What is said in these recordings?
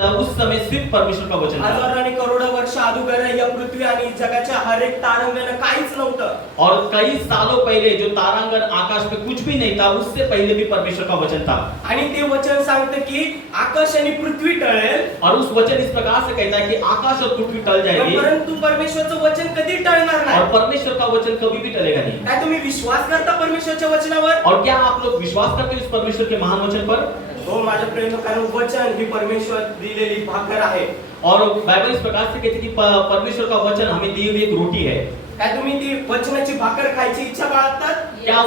उस समय सिर्फ परमेश्वर का वचन था। हजार आणि करोडो वर्ष अगोदर या पृथ्वी आणि जगाच्या हर एक तारांगण काहीच नव्हतं। और कई सालों पहले जो तारांगण आकाश में कुछ भी नहीं था, उससे पहले भी परमेश्वर का वचन था। आणि ते वचन सांगते की आकाश आणि पृथ्वी टळेल, और उस वचन इस प्रकार से कहता है कि आकाश और पृथ्वी टल जाएगी, परंतु परमेश्वरचं वचन कधी टळणार नाही। और परमेश्वर का वचन कभी भी टलेगा नहीं। काय तुम्ही विश्वास करता परमेश्वरच्या वचनावर? और क्या आप लोग विश्वास करते हो इस परमेश्वर के महान वचन पर? हो माझ्या प्रेमकांनो, वचन ही परमेश्वर दिलेली भाकर आहे। और बाइबल इस प्रकार से कहती है कि परमेश्वर का वचन हमें दी हुई एक रोटी है। काय तुम्ही ती वचनाची भाकर खायची इच्छा बाळगतात? क्या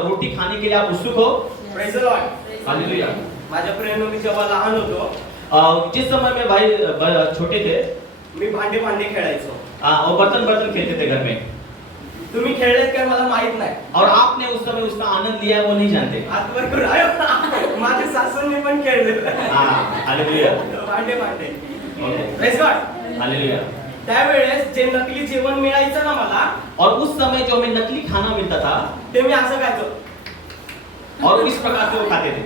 रोटी खाने के लिए आप उत्सुक हो? Praise the Lord, hallelujah. माझ्या प्रेमनो, मी जेव्हा लहान होतो, जिस समय में भाई छोटे थे, मी भांडे खेळायचो। और बर्तन खेलते थे घर में। तुम्ही खेळलेत काय मला माहित नाही, और आपने उस समय उसका आनंद लिया है वो नहीं जानते। आतवर करून आयो, माझ्या सासूने पण खेळले। हालेलुया। भांडे ओके, प्रेज गॉड, हालेलुया। त्यावेळेस जे नकली जेवण मिळायचं ना मला, और उस समय जो हमें नकली खाना मिलता था, ते मी असं खायचो, और इस प्रकार से वो खाते थे,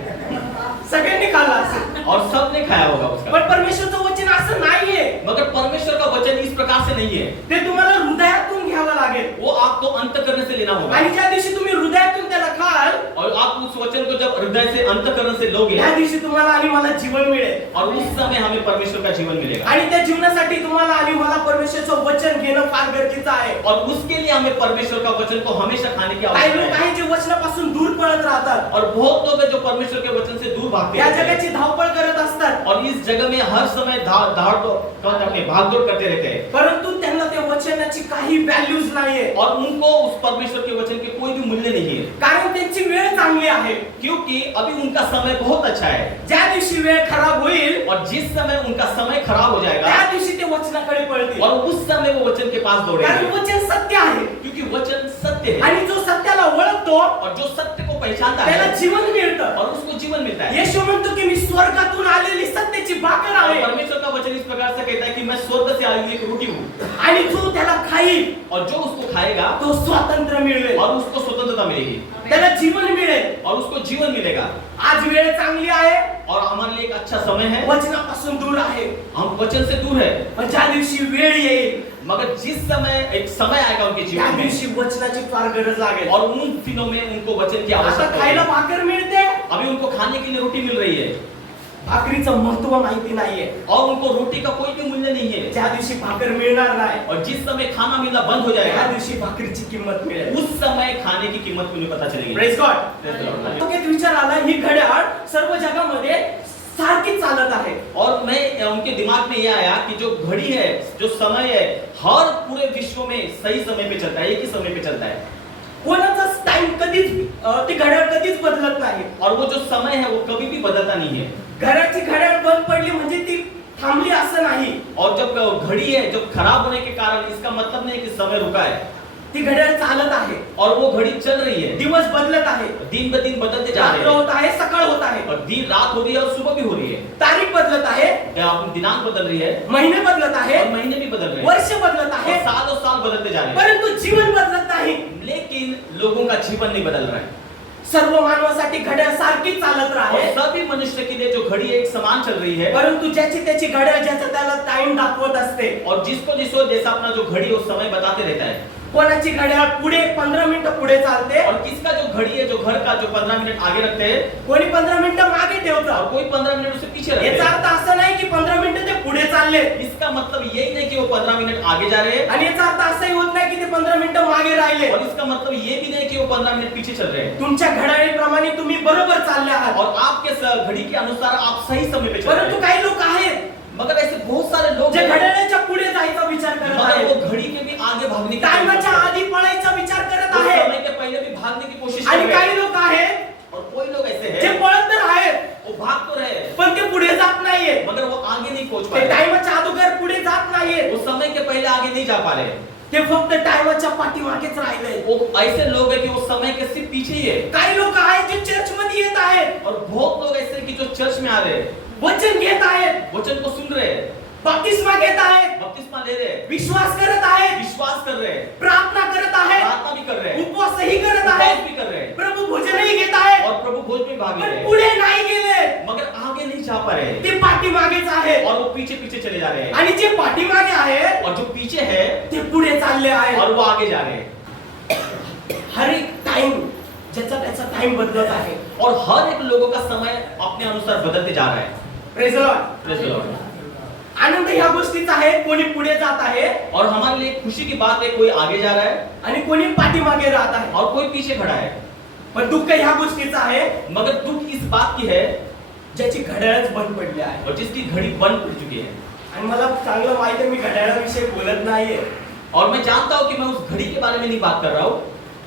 सगळ्यांनी खाल्लं असेल, और सबने खाया होगा उसका। पण परमेश्वरचं वचन असं नाहीये। मगर परमेश्वर का वचन इस प्रकार से नहीं है। ते तुम्हाला हृदयातून घ्यावं लागेल, वो आपको अंतःकरण से लेना होगा। आणि ज्या दिवशी तुम्ही हृदयातून त्याला खाल, और आप उस वचन को जब हृदय से अंतःकरण से लोगे, त्या दिवशी तुम्हाला आणि मला जीवन मिळेल। और उस समय हमें परमेश्वर का जीवन मिलेगा। आणि त्या जीवनासाठी तुम्हाला आणि मला परमेश्वरचं वचन घेणं फार गरजेचं आहे। और उसके लिए हमें परमेश्वर का वचन को हमेशा खाने की काही आवश्यकता लोक है। आहे जे वचनापासून दूर पळत राहतात, और बहुत लोग हैं जो परमेश्वर के वचन से दूर भागते या हैं, जगाची धावपळ करत असतात, और इस जगह में हर समय भागदौड़ करते रहते हैं, परंतु त्यांना त्या वचनाची काही व्हॅल्यूज नाहीये, और उनको उस परमेश्वर के वचन के कोई भी मूल्य नहीं है। कारण त्यांची वेळ चांगली आहे। क्योंकि अभी उनका समय बहुत अच्छा है, ज्या दिवशी वेळ खराब होईल, और जिस समय उनका समय खराब हो जाएगा, त्या दिवशी ते वचनाकडे पळतील, और उस समय वो वचन के पास कारण दौड़ेंगे, वचन सत्य आहे। क्योंकि वचन सत्य है, आणि जो सत्याला ओळखतो और जो सत्य को पहचानता त्याला है, जीवन मिळतं। और उसको जीवन मिलता है। येशू म्हणतो की मी स्वर्गातून आलेली सत्याची भाकर और आहे, परमेश्वर का वचन इस प्रकार से कहता है कि मैं स्वर्ग से आई हुई एक रोटी हूँ, आणि जो त्याला खाईल और जो उसको खाएगा तो स्वातंत्र्य मिळवेल, और उसको स्वतंत्रता मिलेगी, त्याला जीवन मिळेल। और उसको जीवन मिलेगा। आज वेळ चांगली आहे, और हमारे लिए एक अच्छा समय है, वचनापासून दूर आहे, हम वचन से दूर है, पण ज्या दिवशी वेळ येईल, मगर जिस समय एक समय आएगा उनके त्या जीवन में, दिवशी वचनाची फार गरज लागेल। और उन दिनों में उनको वचन की आता आवश्यकता खायला होगी। भाकर मिळते, अभी उनको खाने के लिए रोटी मिल रही है, भाकरीचं महत्व माहिती नाहीये। और उनको रोटी का कोई भी मूल्य नहीं है। ज्या दिवशी भाकर मिळणार नाही, और जिस समय खाना मिलना बंद हो त्या जाएगा, दिवशी भाकरीची किंमत मिळेल। उस समय खाने की कीमत उन्हें पता चलेगी। Praise God. Praise the Lord. तो एक विचार आला, ही घड्याळ सर्व जगामध्ये सारखी चालत आहे, और मैं उनके दिमाग में यह आया कि जो घड़ी है, जो समय है, हर पूरे विश्व में सही समय पे चलता है, एक ही समय पे चलता है, कोणाचा टाइम कधीच ती घड्याळ कधीच बदलत नाही। और वो जो समय है वो कभी भी बदलता नहीं है। घराची घड्याळ बंद पडली म्हणजे ती थांबली असं नाही, और जब घड़ी है जब खराब होने के कारण इसका मतलब नहीं कि समय रुका है, ती घड्याळ चालत आहे, और वो घड़ी चल रही है, दिवस बदलत आहे, दिन ब दिन बदलते जा रात्र रहे हैं, होत आहे, सकाळ होत आहे, और दिन रात हो रही है और सुबह भी हो रही है, तारीख बदलत आहे, दिनांक बदल रही है, महिने बदलत आहे, और महीने भी बदल रहे हैं, वर्ष बदलत और आहे, साल बदलते जा रहे हैं, परंतु जीवन बदलत नाही। लेकिन लोगों का जीवन नहीं बदल रहा है। सर्व मानवासाठी घड्याळ सारखी चालत और राहे, सभी मनुष्य के लिए जो घड़ी है एक समान चल रही है, परंतु ज्याची त्याची घड्याळ ज्याचा त्याला टाइम दाखवत असते। और जिसको जैसा अपना जो घड़ी है वो समय बताते रहता है, कोणाची घड्याळ पुढे 15 मिनिटं पुढे चालते, और किसका जो घड़ी है जो घर का जो 15 मिनट आगे रखते हैं, कोणी 15 मिनिटं मागे ठेवतं। और कोई 15 मिनट उससे पीछे रखते याचा हैं। अर्थ असं नाही की 15 मिनिटं ते पुढे चालले, इसका मतलब यही नहीं कि वो 15 मिनट आगे जा रहे हैं, आणि याचा अर्थ असंही होत नाही की ते 15 मिनिटं मागे राहिले। और इसका मतलब ये भी नहीं कि वो 15 मिनट पीछे चल रहे हैं, तुमच्या घड्याळीप्रमाणे तुम्ही बरोबर चालले आहात, और आपके घड़ी के अनुसार आप सही समय पे चल रहे परंतु हैं। काही लोक आहेत मगर ऐसे बहुत सारे लोग जे हैं, घड्याळाच्या पुढे जायचा विचार करत मगर आहेत, वो घड़ी के भी आगे भागने की टाइमच्या कोशिश आधी पळायचा विचार करते करत हैं, वो आहेत, समय के पहले भी भागने की कोशिश कर आणि रहे हैं, काही लोक आहेत और कोई लोग ऐसे जे हैं पळत तर आहेत, वो भाग तो रहे हैं, पण ते पुढे जात नाहीये, मगर वो आगे नहीं पहुंच पा ते रहे, टाइमच्या अगोदर पुढे जात नाहीये, वो समय के पहले आगे नहीं जा पा रहे, ते फक्त टाइमच्या पाठीमागेच राहिले। वो ऐसे लोग हैं कि वो समय के सिर्फ पीछे ही है, काही लोक आहेत जे चर्च मध्ये येत आहेत, और बहुत लोग ऐसे हैं कि जो चर्च में आ रहे हैं, वचन घेत आहेत, वचन को सुन रहे हैं, बपतिस्मा घेत आहेत, बपतिस्मा ले रहे हैं, विश्वास करत आहेत, विश्वास कर रहे हैं, प्रार्थना करत आहेत, प्रार्थना भी कर रहे हैं, उपवासही करत उपवास आहेत, भी कर रहे हैं, प्रभु भोजनही घेत आहेत, और प्रभु भोज में भाग ले पण रहे हैं, पुढे नाही गेले, मगर आगे नहीं जा पा रहे, ते पाठीमागे आहेत और वो पीछे पीछे चले जा रहे हैं, आणि जे पाठीमागे आहेत और जो पीछे है ते पुढे चालले आहेत. और वो आगे जा रहे हैं. हर एक टाइम ज्याचा त्याचा टाइम बदलत आहे. और हर एक लोगों का समय अपने अनुसार बदलते जा रहा है. Praise the Lord. Praise the Lord. आनंद ह्या गोष्टीचा आहे, कोणी पुढे जात आहे और हमारे लिए खुशी की बात है, कोई आगे जा रहा है आणि कोणी पाठीमागे राहत आहे. और कोई पीछे खड़ा है. पण दुःख ह्या गोष्टीचं आहे मगर दुख इस बात की है ज्याची घड्याळच बंद पडली आहे. और जिसकी घड़ी बंद पड़ चुकी है. आणि मला चांगलं माहिती आहे मी घड्याळाविषयी बोलत नाहीये, और मैं जानता हूं कि मैं उस घड़ी के बारे में नहीं बात कर रहा हूं,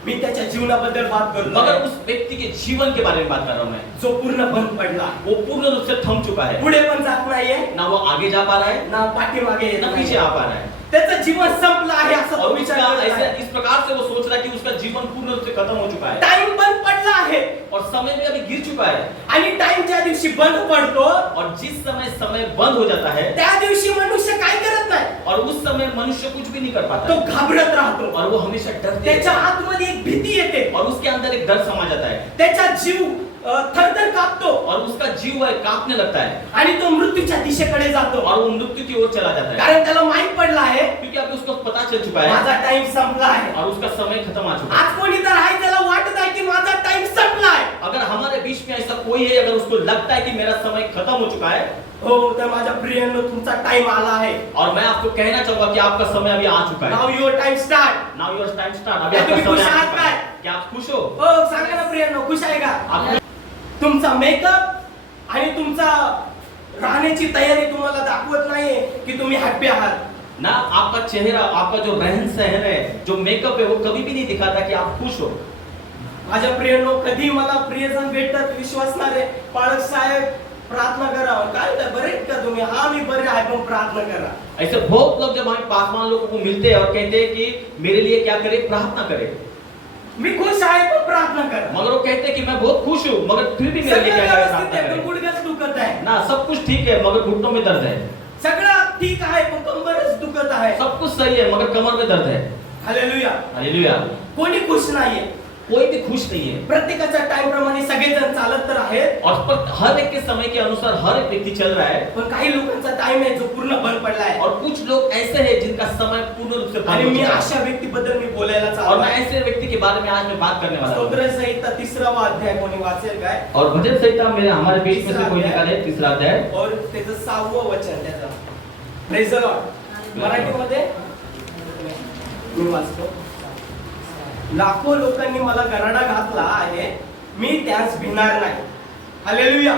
मी त्याच्या जीवनाबद्दल बात करतो, मगर उस व्यक्ति के जीवन के बारे में बात कर रहा हूं. मैं जो पूर्ण बंद पडला, वो पूर्ण रूप से थम चुका है. पुढे पण जात नाहीये, ना वो आगे जा पा रहा है ना पाठीमागे येत ना पीछे नाहीये. आ पा रहा है. त्याचं जीवन संपलं आहे असं तो और विचार उसका करत ऐसे आहे. इस प्रकार से वो सोच रहा है कि उसका जीवन पूर्ण रूप से खत्म हो चुका है टाइम बंद पडला आहे और समय भी अभी गिर चुका है. आणि टाइम ज्या दिवशी बंद पडतो और जिस समय समय बंद हो जाता है त्या दिवशी मनुष्य काय करत नाही, और उस समय मनुष्य कुछ भी नहीं कर पाता तो है. घाबरत राहतो. और वो हमेशा डरते त्याच्या रहता आतमध्ये एक भीती येते, है. और उसके अंदर एक डर समा जाता है त्याचा जीव थरथर कापतो और उसका जीव है कांपने लगता है आणि तो मृत्यूच्या दिशेकडे जातो. और वो मृत्यु की ओर चला जाता है, कारण त्याला माहित पडला आहे क्योंकि अभी उसको पता चल चुका है माझा टाइम संपला आहे. और उसका समय खत्म आ चुका है. आज कोणी तर आहे त्याला वाटत आहे की माझा टाइम संपला आहे. अगर हमारे बीच में ऐसा कोई है, अगर उसको लगता है कि मेरा समय खत्म हो चुका है, हो तर माझ्या प्रियांनो तुमचा टाइम आला आहे. और मैं आपको कहना चाहूंगा कि आपका समय अभी आ चुका है. Now your time start. Now your time start. अभी क्या आपका तुम्ही समय खुश आ आहात चुका काय? है. क्या आप खुश हो? हो सांगा ना प्रियांनो, खुश आहे का? आप तुमचा मेकअप आणि तुमचा राहण्याची तयारी तुम्हाला दाखवत नाहीये की तुम्ही हॅपी आहात. ना आपका चेहरा, आपका जो रहन सहन है, जो मेकअप है, वो कभी भी नहीं दिखाता कि आप खुश हो. माझ्या प्रियांनो, कधी मला प्रियजन भेटतात विश्वासणारे, पाळक साहेब प्रार्थना करा. काय होतं, बरे आहेत का तुम्ही? हा मी बरे आहे, पण प्रार्थना करा. ऐसे बहुत लोग जब हमें पासवान लोगों को मिलते हैं और कहते हैं कि मेरे लिए क्या करें, प्रार्थना करें. मी खुश आहे पण प्रार्थना करा. मगर वो कहते हैं कि मैं बहुत खुश हूँ, मगर फिर भी मेरे लिए सगळं क्या करें, व्यवस्थित प्रार्थना आहे, पण करें. गुडघ्याच दुखत आहे. ना सब कुछ ठीक है, मगर घुटनों में दर्द है. सगळं ठीक आहे पण कंबरच दुखत आहे. सब कुछ सही है, मगर कमर में दर्द है. हालेलुया. हालेलुया. कोणी खुश नाहीये. कोई भी खुश नहीं है. प्रत्येकाच्या टाइम प्रमाणे सगळेजण चालत तर आहेत, और पर हर एक के समय के अनुसार हर एक व्यक्ति चल रहा है. पण काही लोकांचा टाइम आहे जो पूर्ण बंद पडला आहे. और कुछ लोग ऐसे हैं जिनका समय पूर्ण रूप से आणि बंद हो मी चुका है. अशा व्यक्तीबद्दल मी बोलायला और चाललो मैं आहे. ऐसे व्यक्ति के बारे में आज मैं बात करने वाला हूँ. स्तोत्र संहिता 3वा अध्याय कोणी वाचेल काय? और भजन संहिता मेरे हमारे बीच में से कोई निकाले 3रा अध्याय. और त्याचं 6वं वचन त्याचं. Praise the Lord. मराठीमध्ये मी वाचतो. लाखो लोकांनी मला गराडा घातला आहे, मी त्यास भिणार नाही. हालेलुया.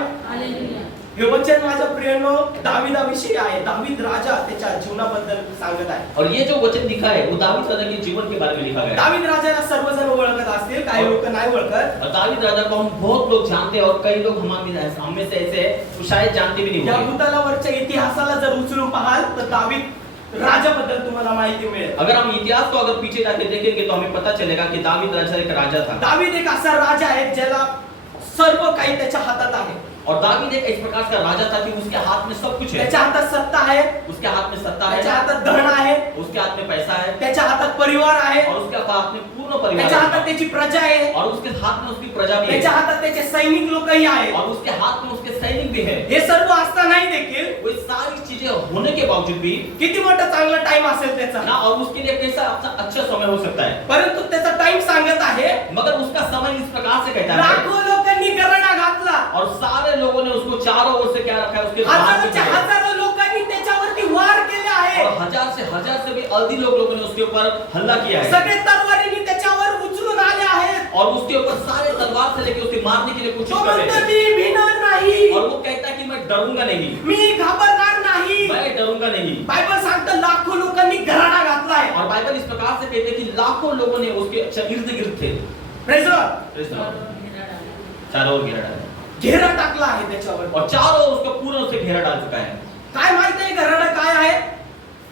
हे वचन माझ्या प्रियांनो दाविदाविषयी आहे. दावीद राजा त्याच्या जीवनाबद्दल सांगत आहे. और ये जो वचन लिखा है वो दावीद राजा के जीवन के बारे में लिखा गया है. दावीद राजाला सर्वजण ओळखत असतील, काही लोक नाही ओळखत. और दावीद राजा को हम बहुत लोग जानते हैं और कई लोग हम में से ऐसे हैं जो शायद जानते भी नहीं या होंगे. भूतलावरच्या इतिहासाला जर उचलून पाहाल तर दावीद राजाबद्दल तुम्हाला माहिती मिळेल. अगर हम इतिहास को अगर पीछे जाके देखेंगे तो हमें पता चलेगा कि दावीद राजा एक राजा था. दावीद एक असा राजा आहे ज्याला सर्व काही त्याच्या हातात आहे. और दावीद एक इस प्रकार का राजा था कि उसके हाथ में सब कुछ है. त्याच्या हातात सत्ता आहे, उसके हाथ में सत्ता त्याच्या है, हातात धन आहे, उसके हात में पैसा है, त्याच्या हातात परिवार आहे, और उसके हाथ में पूर्ण परिवार त्याच्या हातात है, त्याची प्रजा आहे, और उसके हाथ में उसकी प्रजा भी त्याच्या है, हातात त्याचे सैनिक लोकही आहेत. और उसके हाथ में उसके सैनिक भी है. हे सर्व असतानाही देखील वो सारी चीजें होने के बावजूद भी किती मोठा चांगला टाइम असेल त्याचा, ना, और उसके लिए कैसा अच्छा समय हो सकता है. परंतु त्याचा टाइम सांगत आहे मगर उसका समय इस प्रकार से कहता है लाखो लोकांनी गराडा घातला. और सारे लोगों ने उसको चारों ओर से क्या रखा है, उसके बाहर हजारोच्या किया है. हजारो लोकांनी त्याच्यावरती वार केले आहे. और हजार से भी अधिक लोगों ने उसके ऊपर हल्ला किया है. सगळे तलवारींनी त्याच्यावर उचलून आले आहेत. और उसके ऊपर सारे तलवार से लेके उसे मारने के लिए कोशिश तो कर रहे म्हणतो थे. मी भिणार नाही, और वो कहता है कि मैं डरूंगा नहीं, मी घाबरणार नाही. मैं डरूंगा नहीं. बायबल सांगतं लाखो लोकांनी गराडा घातलाय. और बाइबल इस प्रकार से कहते हैं कि लाखों लोगों ने उसके इर्द गिर्द थे. Praise the Lord. Praise the Lord. चारों ओर घेरा डाला. घेरा टाकला आहे त्याच्यावर. और चारों ओर उसका पूर्ण उसे घेरा डाल चुका है. काय माहिती आहे गराडा काय आहे?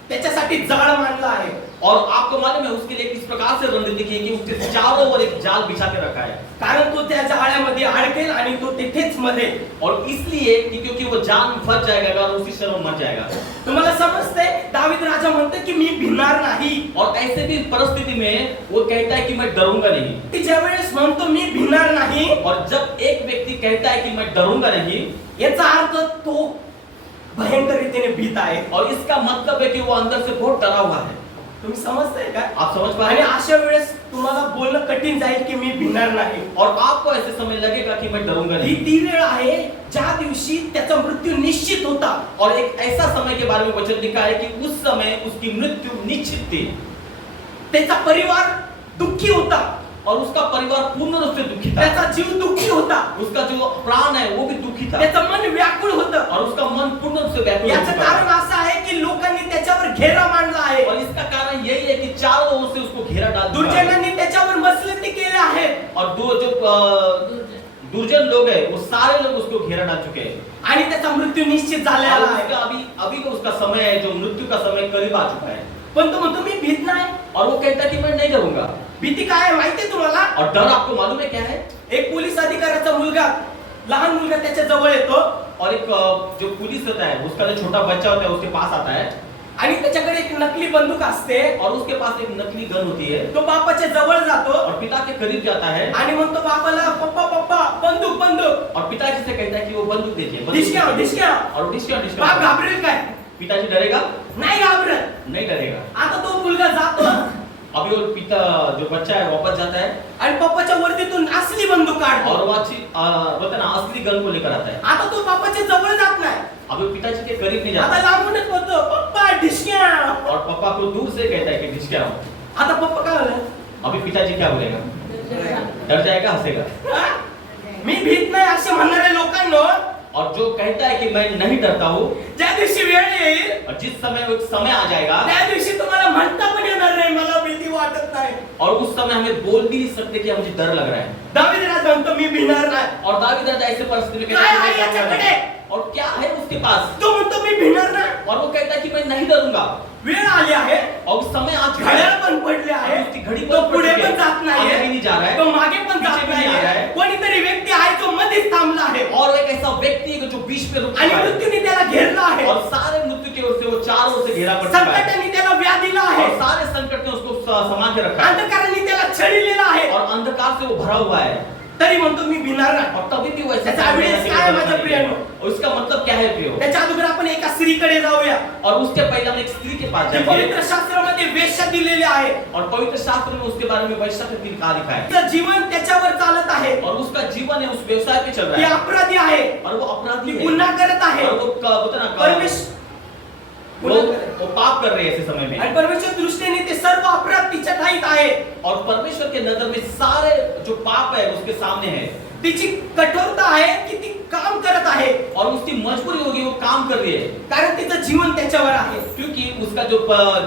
त्याच्यासाठी जाळ मांडला आहे. और आपको मालूम है उसके लिए किस प्रकार से रणनीति की है कि उसके चारों ओर एक जाल बिछा के रखा है. कारण तो त्या जाळ्यामध्ये अडकेल आणि तो तिथेच मरेल. और इसलिए कि क्योंकि वो जान फंस जाएगा और उसी क्षण वो मर जाएगा. तुम्हाला समजते दावीद राजा म्हणतो की मी भिणार नाही. और ऐसे भी परिस्थिति में वो कहता है कि मैं डरूंगा नहीं. ती ज्यावेळेस म्हणतो मी भिणार नाही, और जब एक व्यक्ति कहता है कि मैं डरूंगा नहीं, याचा अर्थ तो भयंकर रीतीने भीत आहे. और इसका मतलब है कि वो अंदर से बहुत डरा हुआ है. तुम्ही समजताय का? आप समझ पा आणि रहे हैं? अशा वेळेस तुम्हाला बोलणं कठीण जाईल की मी भिणार नाही. और आपको ऐसे समय लगेगा कि मैं डरूंगा ही नहीं. ती वेळ आहे ज्या दिवशी त्याचा मृत्यू निश्चित होता. और एक ऐसा समय के बारे में वचन लिखा है कि उस समय उसकी मृत्यु निश्चित थी. त्याचा परिवार दुःखी होता. और उसका परिवार पूर्ण रूप से दुखी था. त्याचा जीव दुःखी होता. उसका जो प्राण है वो भी दुखी था. त्याचं मन व्याकुळ होतं. और उसका मन पूर्ण रूप से व्याकुल हो याचं चुका कारण है. असं आहे की लोकांनी त्याच्यावर घेरा मांडला आहे. और इसका कारण यही है कि चारों ओर से उसको घेरा डाल दिया है. दुर्जनांनी त्याच्यावर मसलती केल्या आहेत. और दुर्जन लोग हैं वो सारे लोग उसको घेरा डाल चुके हैं. आणि त्याचा मृत्यू निश्चित और झालेला आहे. उसका अभी का उसका समय है जो मृत्यु का समय करीब आ चुका है. पण तो म्हणतो मी भीत नाही. और वो कहता है कि मैं नहीं डरूंगा. भीती काय आहे माहितीये तुम्हाला? और डर आपको मालूम है क्या है? एक पोलीस अधिकाऱ्याचा मुलगा, लहान मुलगा त्याच्या जवळ येतो और एक जो पुलिस होता है उसका जो छोटा बच्चा होता है उसके पास आता है. आणि त्याच्याकडे एक नकली बंदूक असते. और उसके पास एक नकली गन होती है. तो बापाच्या जवळ जातो और पिता के करीब जाता है. आणि म्हणतो बापाला, पप्पा पप्पा बंदूक बंदूक. और पिताजी से कहता है कि वो बंदूक दीजिए. डिस्क्या डिस्क्या. और डिस्का बाप घाबरेल काय? पिताजी डरेगा? नाही घाबरत. नहीं डरेगा. आता तो मुलगा जातो अभी वो पिता जो बच्चा है वापस जाता है. आणि पप्पाच्या वर्दीतून असली बंदूक काढतो. और वो बोलते ना असली गन को लेकर आता है. आता तो बापाच्या जवळ जात नाही. अभी वो पिताजी के करीब नहीं आता जाता. लांबूनच बोलतो पप्पा डिस्क्या. और पापा को दूर से कहता है कि डिस्का. आता पप्पा काय म्हणले? अभी पिताजी क्या बोलेगा? डर जाएगा, हंसेगा. हा? मी भीत नाही असे म्हणणारे लोकांनो, और जो कहता है कि मैं नहीं डरता हूँ, ज्या दिवशी वेळ येईल और जिस समय एक समय आ जाएगा त्या दिवशी तुम्हाला म्हणता पण येणार नाही मला भीती वाटत नाही. और उस समय हमें बोल भी नहीं सकते कि मुझे डर लग रहा है. दावीद राजा म्हणतो मी भिणार नाही. और दावीद राजा ऐसे परिस्थिति में कहता काय है आहे कि मैं डरूंगा याच्याकडे? नहीं. और क्या है उसके पास? तो म्हणतो मी भिणार नाही. और वो कहता है कि मैं नहीं डरूंगा. वेळ आली आहे. और उस समय आ चुका घड्याळ है. पण पडले आहे. उसकी घड़ी तो पण पुढे पडली पण आहे. जात आगे भी नाहीये. नहीं जा रहा है. तो मागे पण पीछे जात भी नहीं आ रहा नाहीये. है. कोणीतरी व्यक्ती आहे जो मध्येच थांबला आहे. और एक ऐसा व्यक्ति है जो बीच में रुक आणि चुका है. मृत्यूने त्याला घेरला आहे. और सारे मृत्यू की ओर से वो चारों ओर से घेरा पड़ चुका है. संकटाने त्याला व्याधीला आहे. और सारे संकट ने उसको समा के रखा है. अंधकाराने त्याला छळलेला आहे. और अंधकार से वो भरा हुआ है. तरी म्हणतो मी भिणार नाही. और तभी भी वो ऐसा त्याचा evidence काय आहे माझ्या प्रियानो? और उसका मतलब क्या है प्रियो? त्याच्या अगोदर आपण एका स्त्रीकडे जाऊया. और उसके पहले हम एक स्त्री के पास जी जाएंगे. पवित्र शास्त्रामध्ये वेश्या दिलेले आहे. और पवित्र शास्त्र में उसके बारे में वैसा करके कहा लिखा है. तिचं जीवन त्याच्यावर चालत आहे. और उसका जीवन है उस व्यवसाय पे चल ती रहा है. अपराधी आहे. और वो अपराधी ती है. गुन्हा करत आहे. और वो बोलते ना परमेश्वर वो पाप कर रहे हैं ऐसे समय में. आणि परमेश्वर दृष्टीने ते सर्व अपराध तिच्या ठाईत आहे. और परमेश्वर के नजर में सारे जो पाप है उसके सामने है. तिची कठोरता आहे की ती काम करत आहे. और उसकी मजबूरी होगी वो काम कर रही है. कारण तिचं जीवन त्याच्यावर आहे. क्योंकि उसका जो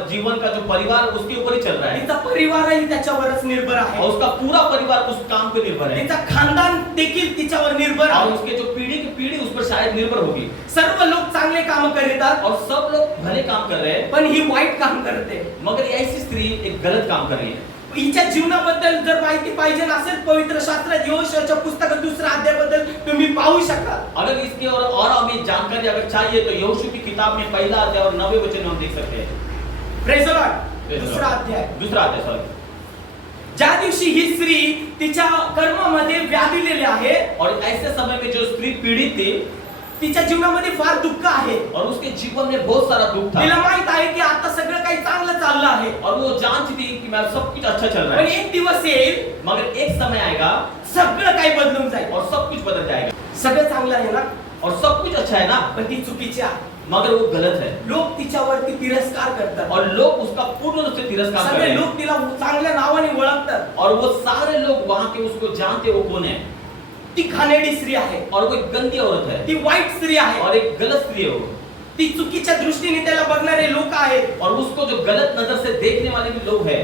जीवन का जो परिवार उसके ऊपर ही चल रहा है. तिचा परिवारही त्याच्यावरच निर्भर आहे. और उसका पूरा परिवार उस काम पे निर्भर है. तिचा खानदान देखील तिच्यावर निर्भर और आहे. उसके जो पीढ़ी की पीढ़ी उस पर शायद निर्भर होगी. सर्व लोक चांगले काम करतात और सब लोग भले काम कर रहे हैं. पण ही वाईट काम करते. मगर ऐसी स्त्री एक गलत काम कर रही है. हिच्या जीवनाबद्दल जर माहिती पाहिजे असेल पवित्र शास्त्रात यहोशूआच्या पुस्तकात 2 अध्यायाबद्दल तुम्ही पाहू शकता. अगर इसके और हमें जानकारी अगर चाहिए तो यहोशू की किताब में पहला अध्याय और 9वें वचन में हम देख सकते हैं. Praise the Lord. 2 अध्याय. दूसरा अध्याय सॉरी. ज्या दिवशी ही स्त्री तिच्या कर्मामध्ये व्याधिलेली आहे. और ऐसे समय में जो स्त्री पीड़ित थी तिच्या जीवनामध्ये फार दुःख आहे. और उसके जीवन में बहुत सारा दुख था. तिला माहित आहे की आता सगळं काही चांगलं चाललं आहे. और वो जानती थी कि मैं सब कुछ अच्छा चल रहा पण है. एक दिवस येईल मगर एक समय आएगा सगळं काही बदलून जाईल. और सब कुछ बदल जाएगा. सगळं चांगलं आहे ना, और सब कुछ अच्छा है ना, पण ती चुकीची आहे. मगर वो गलत है. लोक तिच्यावरती तिरस्कार करतात. और लोग उसका पूर्ण रूप से तिरस्कार कर सगळे रहे हैं. लोक तिला चांगल्या नावाने ओळखतात. और वो सारे लोग वहां के उसको जानते वो कौन है. ती घाणेरडी स्त्री आहे. और वो एक गंदी औरत है. ती वाईट स्त्री आहे. और एक गलत स्त्री है वो. ती चुकीच्या दृष्टीने त्याला बघणारे लोक आहेत. और उसको जो गलत नजर से देखने वाले भी लोग हैं.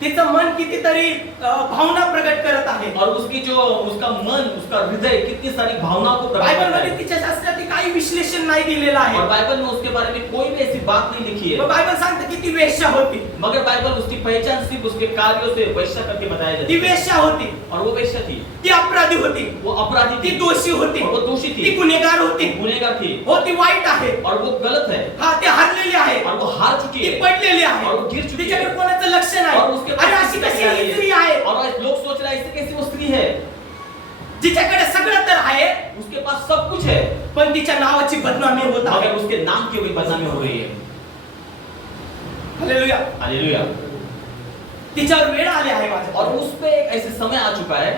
तिचं मन कितीतरी भावना प्रकट करत आहे. और उसकी जो उसका मन उसका हृदय कितनी सारी भावनाओं को प्रकट बायबल करता मध्ये है. तिच्या शास्त्रात काही विश्लेषण नाही दिलेलं आहे. और बाइबल में उसके बारे में कोई भी ऐसी बात नहीं लिखी है. बायबल सांगते की ती वेश्या होती. मगर बाइबल उसकी पहचान सिर्फ उसके कार्यों से वैश्या करके बताया जाता ती है. वेश्या होती. और वो वैश्या थी. ती अपराधी होती. वो अपराधी ती थी. दोषी होती. और वो दोषी ती थी. गुन्हेगार होती. गुनहगार थी. हो ती वाईट आहे. और वो गलत है. हा ती हरलेली आहे. और वो हार चुकी ती है. पडलेली आहे. और वो गिर चुकी है. तिच्याकडे कोणाचं लक्ष नाही. और उसके अरे अशी कशी ही स्त्री आहे. और लोग सोच रहे हैं ऐसे कैसी वो स्त्री है. जिच्याकडे सगळं तर आहे उसके पास सब कुछ है, पण तिच्या नावाची बदनामी होत आहे. मगर उसके नाम की वही बदनामी हो रही है. हालेलुया. हालेलुया. तिच्यावर वेळ आली आहे माझ्या, और उस पे एक ऐसे समय आ चुका है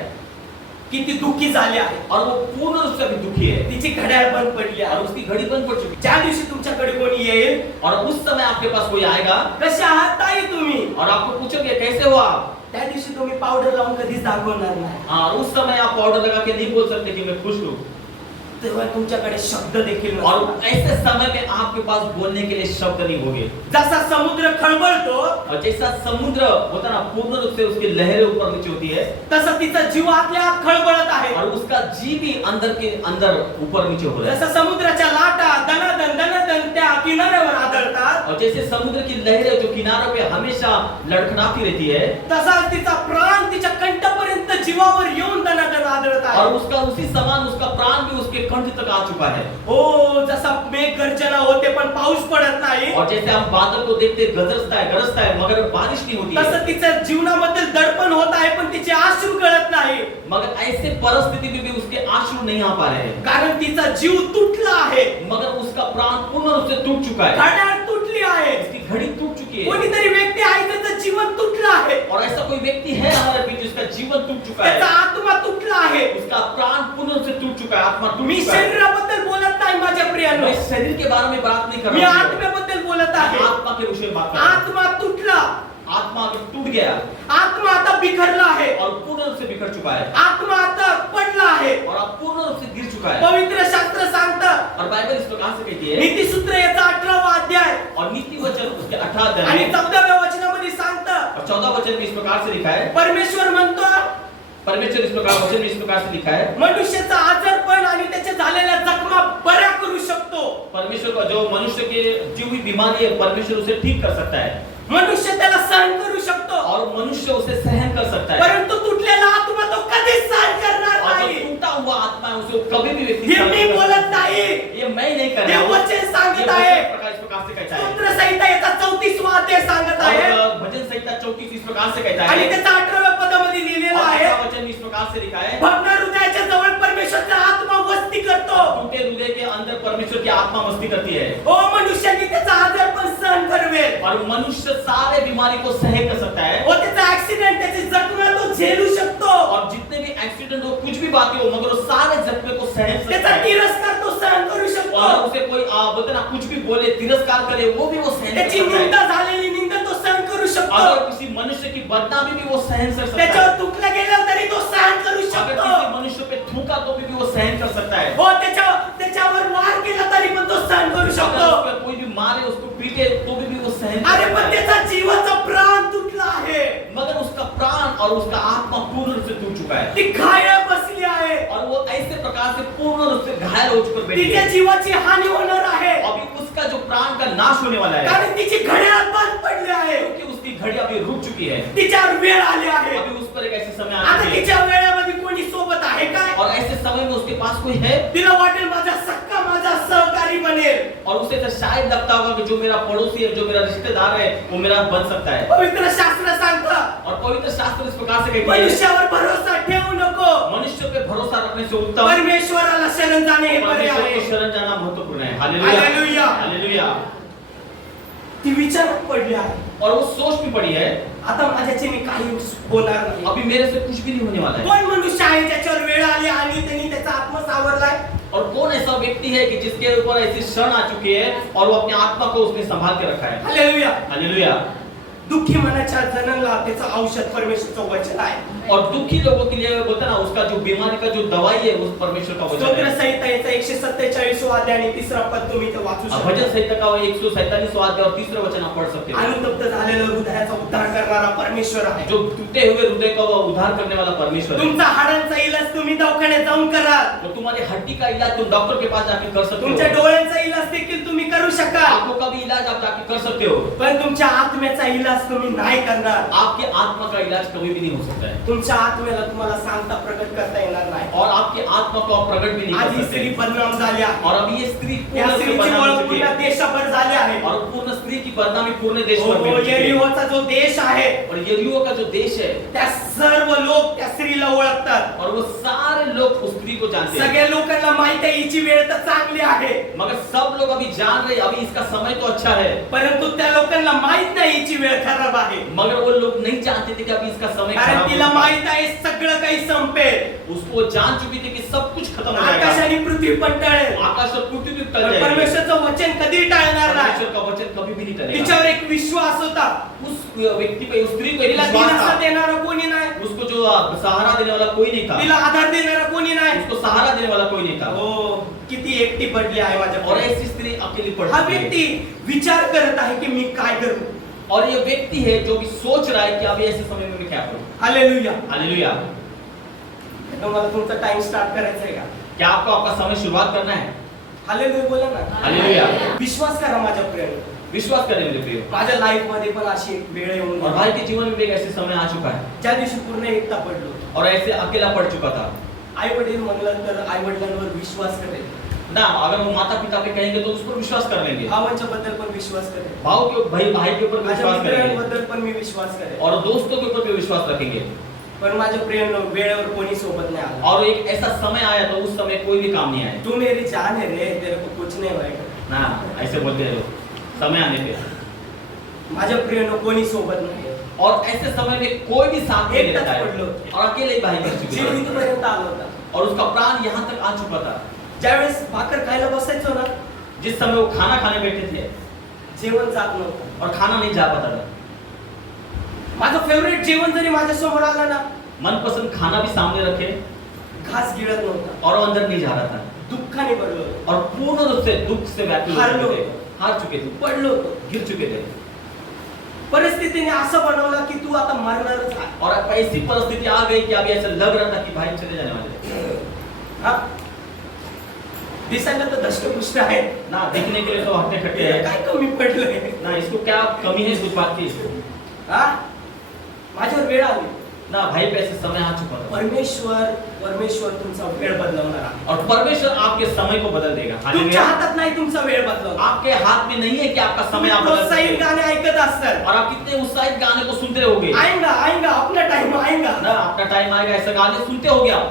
की ती दुःखी झाली आहे. और वो पूर्ण रूप से अभी दुखी है तिची घड्याळ बंद पडली और आहे. उसकी घड़ी बंद पड़ चुकी है. ज्या दिवशी तुमच्याकडे कोणी येईल, और उस समय आपके पास कोई आएगा कसे आहात ताई तुम्ही, और आपको पूछोगे कैसे हो आप, त्या दिवशी तुम्ही पावडर लावून कधीच दाखवणार नाही. हाँ, उस समय आप पाउडर लगा के नहीं बोल सकते कि मैं खुश हूँ. तेव्हा तुमच्याकडे शब्द देखील नसतात. और ऐसे समय में आपके पास बोलने के लिए शब्द नहीं होंगे. जसा समुद्र खळबळतो और जैसा समुद्र होता ना पूर्ण रूप से उसकी लहरें ऊपर नीचे होती है तसं तिचा जीव आतल्या आत खळबळत आहे. और उसका जी भी अंदर के अंदर ऊपर नीचे हो रहा है. जसं समुद्राच्या लाटा दनादन दनादन त्या किनाऱ्यावर आदळतात, और जैसे समुद्र की लहरें जो किनारों पे हमेशा लड़खड़ाती रहती है तसाच तिचा प्राण तिच्या कंठापर्यंत जीवावर येऊन दनादन आदळत और आहे. उसका उसी समान उसका प्राण भी उसके कंठ तक आ चुका है. हो, जसा मेघ गर्जना होते पण पाऊस पडत नाही, और जैसे हम बादल को देखते गरजता है मगर बारिश नहीं होती है. तसं तिच्या जीवनामध्ये दडपण होत आहे पण तिचे अश्रू गळत नाही. मगर ऐसे परिस्थिति में भी उसके आंसू नहीं आ पा रहे हैं. कारण तिचा जीव तुटला आहे, मगर उसका प्राण पूर्ण रूप से टूट चुका है. घड्याळ तुटली आहे. उसकी घड़ी टूट चुकी है. कोणीतरी व्यक्ती आहे त्याचं जीवन तुटलं आहे, और ऐसा कोई व्यक्ति है हमारे बीच जिसका जीवन टूट चुका त्याचा है. आत्मा तुटला आहे. उसका प्राण पूर्ण रूप से टूट चुका है. आत्मा टूट मी चुका है. शरीराबद्दल बोलत नाही माझ्या प्रियांनो, मैं शरीर के बारे में बात नहीं कर मी रहा हूं. आत्म्याबद्दल बोलत मैं आहे. आत्मा के विषय में बात कर रहा हूं. आत्मा तुटला, आत्मा अगर टूट गया आत्मा आता बिखरला आहे, और पूर्ण रूप से बिखर चुका है आत्मा आता पडला आहे. और अब पूर्ण रूप से गिर चुका है. पवित्र शास्त्र सांगतं, और बाइबल इस प्रकार से कहती है नीतिसूत्र याचा 18वा अध्याय और नीति वचन उसके 18 अध्याय आणि में 14व्या वचनामध्ये सांगतं, और 14 वचन में इस प्रकार से लिखा है. परमेश्वर म्हणतो परमेश्वर इस प्रकार वचन में इस प्रकार से लिखा है. मनुष्याचा आजारपण आणि त्याच्या झालेल्या जखमा बऱ्या करू शकतो. परमेश्वर का जो मनुष्य के जो भी बीमारी है परमेश्वर उसे ठीक कर सकता है मनुष्य त्याला सहन करू शकतो, और मनुष्य उसे सहन कर सकता है. परंतु तुटलेला आत्मा तो कधीच सहन करणार और जो नाही. टूटा हुआ आत्मा है उसे कभी भी व्यक्ति हे सहन मी नहीं कर बोलत सकता. नाही, ये मैं नहीं कर हे रहा हूं. वचन सांगत ये आहे. वचन प्रकार इस प्रकार से कहता है. स्तोत्र संहिता याचा 34वा अध्याय सांगत आहे और भजन संहिता 34 इस प्रकार से कहता आणि है. त्याचा 18व्या पदामध्ये लिहिलेला और आहे, 18 वचन में इस प्रकार से लिखा है. भग्न हृदयाच्या जवळ परमेश्वरचा आत्मा वस्ती करतो. टूटे हृदय के अंदर परमेश्वर की आत्मा मस्ती करती है ओ मनुष्याने त्याचा आजारपण सहन करवेल, और मनुष्य सारे बीमारी को सहन कर सकता है. व त्याचा ऍक्सिडेंट त्याची जखमा तो झेलू शकतो, और जितने भी एक्सीडेंट हो कुछ भी बातें हो मगर वो सारे जख्मे को सहन सकता त्याचा है. तिरस्कार तो सहन करू और शकतो, उसे कोई बोलते ना कुछ भी बोले तिरस्कार करे वो भी वो सहन कर त्याची सकता है. निंदा झालेली निंदा तो सहन करू शकतो, अगर किसी मनुष्य की बदनामी भी वो सहन कर सकता है. त्याच्यावर तुकलं गेलं तरी तो सहन करू अगर शकतो, किसी मनुष्य पे थूका तो भी वो सहन कर सकता है. हो त्याच्यावर वार केला तरी पण तो सहन करू अगर शकतो. उस पर कोई भी मारे उसको पीटे तो भी वो सहन कर अरे सकता पण है. त्याचा जीवाचा प्राण तुटला आहे, मगर उसका प्राण और उसका आत्मा पूर्ण रूप से टूट चुका है ती घायल बसली आहे, और वो ऐसे प्रकार से पूर्ण रूप से घायल हो चुकर बैठी तिच्या है. जीवाची हानी होणार आहे, अभी उसका जो प्राण का नाश होने वाला है कारण तिची घड्याळ बंद पडली आहे, क्योंकि उसकी घड़ी अभी रुक चुकी है. तिच्यावर वेळ आली आहे. अभी उस पर एक ऐसे समय आ आता चुकी है तिच्या वेळेमध्ये कोणी सोबत आहे काय? और ऐसे समय में उसके पास कोई है तिला वाटेल माझा सक्का माझा सहकारी बनेल. और उसे तो शायद लगता होगा कि जो मेरा पड़ोसी है जो मेरा रिश्तेदार है वो मेरा बन सकता है. पवित्र शास्त्र सांगतं, और पवित्र शास्त्र इस प्रकार से कहती है मनुष्यावर भरोसा ठेवू नको, मनुष्य पे भरोसा रखने से उत्तम परमेश्वराला शरण जाणे हे बरे परमेश्वर आहे. को शरण जाना महत्वपूर्ण है. हालेलुया. Hallelujah hallelujah. ती विचारात पडली आहे, और वो सोच भी पड़ी है आता माझ्याच्याने काही होणार नाही. अभी मेरे से कुछ भी नहीं होने वाला है. कोण मनुष्य आहे ज्याच्यावर वेळ आली आणि त्यांनी त्याचा आत्मा सावरलाय? और कौन ऐसा व्यक्ती है कि जिसके ऊपर ऐसी क्षण आ चुकी है और वो अपने आत्मा को उसने संभाल के रखा है. हालेलुया. हालेलुया. दुःखी मनाच्या जनाला त्याचं औषध परमेश्वरचं वचन आहे. और दुखी लोगों के लिए बोलते ना उसका जो बीमारी का जो दवाई है उस परमेश्वर का वचन स्तोत्र है. संहिता याचा 147 अध्याय आणि 3रा पद तुम्ही इथे वाचू शकता. भजन संहिता का 147 अध्याय और 3रा वचन आप पढ़ सकते हो. अनुतप्त झालेलं हृदयाचा उद्धार करणारा परमेश्वर आहे. जो टूटे हुए हृदय का वो उद्धार करने वाला परमेश्वर है. तुमचा हाडांचा इलाज तुम्ही दवाखान्यात जाऊन कराल, तो तुम्हारी हड्डी का इलाज तुम डॉक्टर के पास जाके कर सकते तुमच्या हो. डोळ्यांचा इलाज देखील तुम्ही करू शकाल, आंखों का भी इलाज आप जाके कर सकते हो. पण तुमच्या आत्म्याचा इलाज तुम्ही नाही करणार. आपके आत्मा का इलाज कभी भी नहीं हो सकता है तुमच्या आत्म्याला तुम्हाला सांगता प्रकट करता येणार नाही. और आपके आत्मा को आप प्रकट भी नहीं आज कर ही सकते. स्त्री बदनाम झाली आहे. और अभी ये स्त्री या पूर्ण से स्त्रीची बदनाम ओळख हो चुकी पूर्ण है देशभर झाली आहे. और पूर्ण स्त्री की बदनामी पूर्ण देश भर में हो चुकी है. येरिहोचा जो देश आहे और यरीहो का जो देश है त्या सर्व लोक त्या स्त्रीला ओळखतात. और वो सारे लोग उस स्त्री को जानते हैं. सगळ्या लोकांना माहित आहे हिची वेळ तर चांगली आहे, मगर सब लोग अभी जान रहे अभी इसका समय तो अच्छा है, परंतु त्या लोकांना माहित नाही हिची वेळ खराब आहे. मगर वो लोग नहीं जानते थे कि अभी इसका समय कारण खराब तिला है. माहित आहे सगळं काही संपेल, उसको जान चुकी थी कि सब कुछ खत्म हो आकाश जाएगा. आणि पृथ्वी पण टळेल, आकाश और पृथ्वी भी टल पण जाएगी. परमेश्वरचं वचन कधी टळणार नाही. परमेश्वर का वचन कभी भी नहीं टलेगा. तिच्यावर एक विश्वास होता. उस व्यक्ति पे उस स्त्री को एक तिला विश्वास दिलासा था. देणारा कोणी नाही, उसको जो सहारा देने वाला कोई नहीं था. तिला आधार देणारा कोणी नाही. उसको सहारा देने वाला कोई नहीं था. हो, किती एकटी पडली आहे माझ्या और पुढे. ऐसी स्त्री अकेली पड़ हा चुकी है. व्यक्ती विचार करत आहे की मी काय करू. और ये व्यक्ति है जो भी सोच रहा है कि अभी ऐसे समय में मैं क्या करूं. हालेलुया. हालेलुया. तुम्हाला तुमचा टाइम स्टार्ट करायचा आहे का? क्या आपको आपका समय शुरुआत करना है? हालेलुया बोला ना. हालेलुया. विश्वास करा माझ्या प्रिय. विश्वास करें मेरे प्रिय. माझ्या लाईफ मध्ये पण अशी एक वेळ येऊन और भाई के जीवन में भी एक ऐसे समय आ चुका है ज्या दिवशी पूर्ण एकटा पडलो. और ऐसे अकेला पड़ चुका था आई वडील म्हणलं तर आई वडिलांवर विश्वास करेल, ना. अगर वो माता पिता पे कहेंगे तो उस पर विश्वास कर लेंगे. भावांच्या बद्दल पण विश्वास करेल, भाव के भाई के ऊपर माझ्या विश्वास करेंगे मित्रांबद्दल पण मी विश्वास करेल. और दोस्तों के ऊपर भी विश्वास रखेंगे. पण माझ्या प्रियांनो वेळेवर कोणी सोबत नाही आलं. और एक ऐसा समय आया तो उस समय कोई भी काम नहीं आया. तू मेरी जान है रे, तेरे को कुछ नहीं होएगा. ना ऐसे बोलते हैं लोग. समय आने पे माझ्या प्रियांनो कोणी सोबत नाही. और ऐसे समय में कोई भी साथ नहीं एकटाच रहता है पडलो. और अकेले ही भाई कर चुके जीव हैं. इथपर्यंत आला होता. और उसका प्राण यहाँ तक आ चुका था. ज्यावेळेस भाकर खायला बसायचो ना, जिस समय वो खाना खाने बैठे थे जेवण जात नव्हतं. और खाना नहीं जा पाता था. माझं फेवरेट जेवण जरी माझ्या समोर आलं ना, मनपसंद खाना भी सामने रखे घास गिळत नव्हता. और वो अंदर नहीं जा रहा था. दुःखाने भरलो होतो. और पूर्ण रूप से दुख से व्याकुल हो हारलो. चुके थे. हार चुके थे. पडलो होतो. गिर चुके थे. परिस्थितीने असं बनवलं की तू आता मरणारच आहे. और अब ऐसी परिस्थिति आ गई कि अभी ऐसा लग रहा था कि भाई चले जाने वाले हैं. हा? दिसायला तर दष्टपुष्ट आहे ना देखने के लिए तो हट्टे खट्टे है. काय कमी पडलंय. ना इसको क्या कमी है कुछ बात की. हा? माझ्यावर वेळ आली. ना भाई पे ऐसे समय आ चुका था. परमेश्वर तुमचा वेळ बदलवणार आहे. और परमेश्वर आपके समय को बदल देगा. तुमच्या हालेलुया. हातात नाही तुमचा वेळ बदलवणार. आपके हाथ में नहीं है कि आपका समय आप बदल प्रोत्साहित सकते. गाणे ऐकत असतात. और आप कितने उत्साहित गाने को सुनते रहोगे. आएगा आएगा अपना टाइम आएगा. ना अपना टाइम आएगा ऐसा गाने सुनते होगे आप.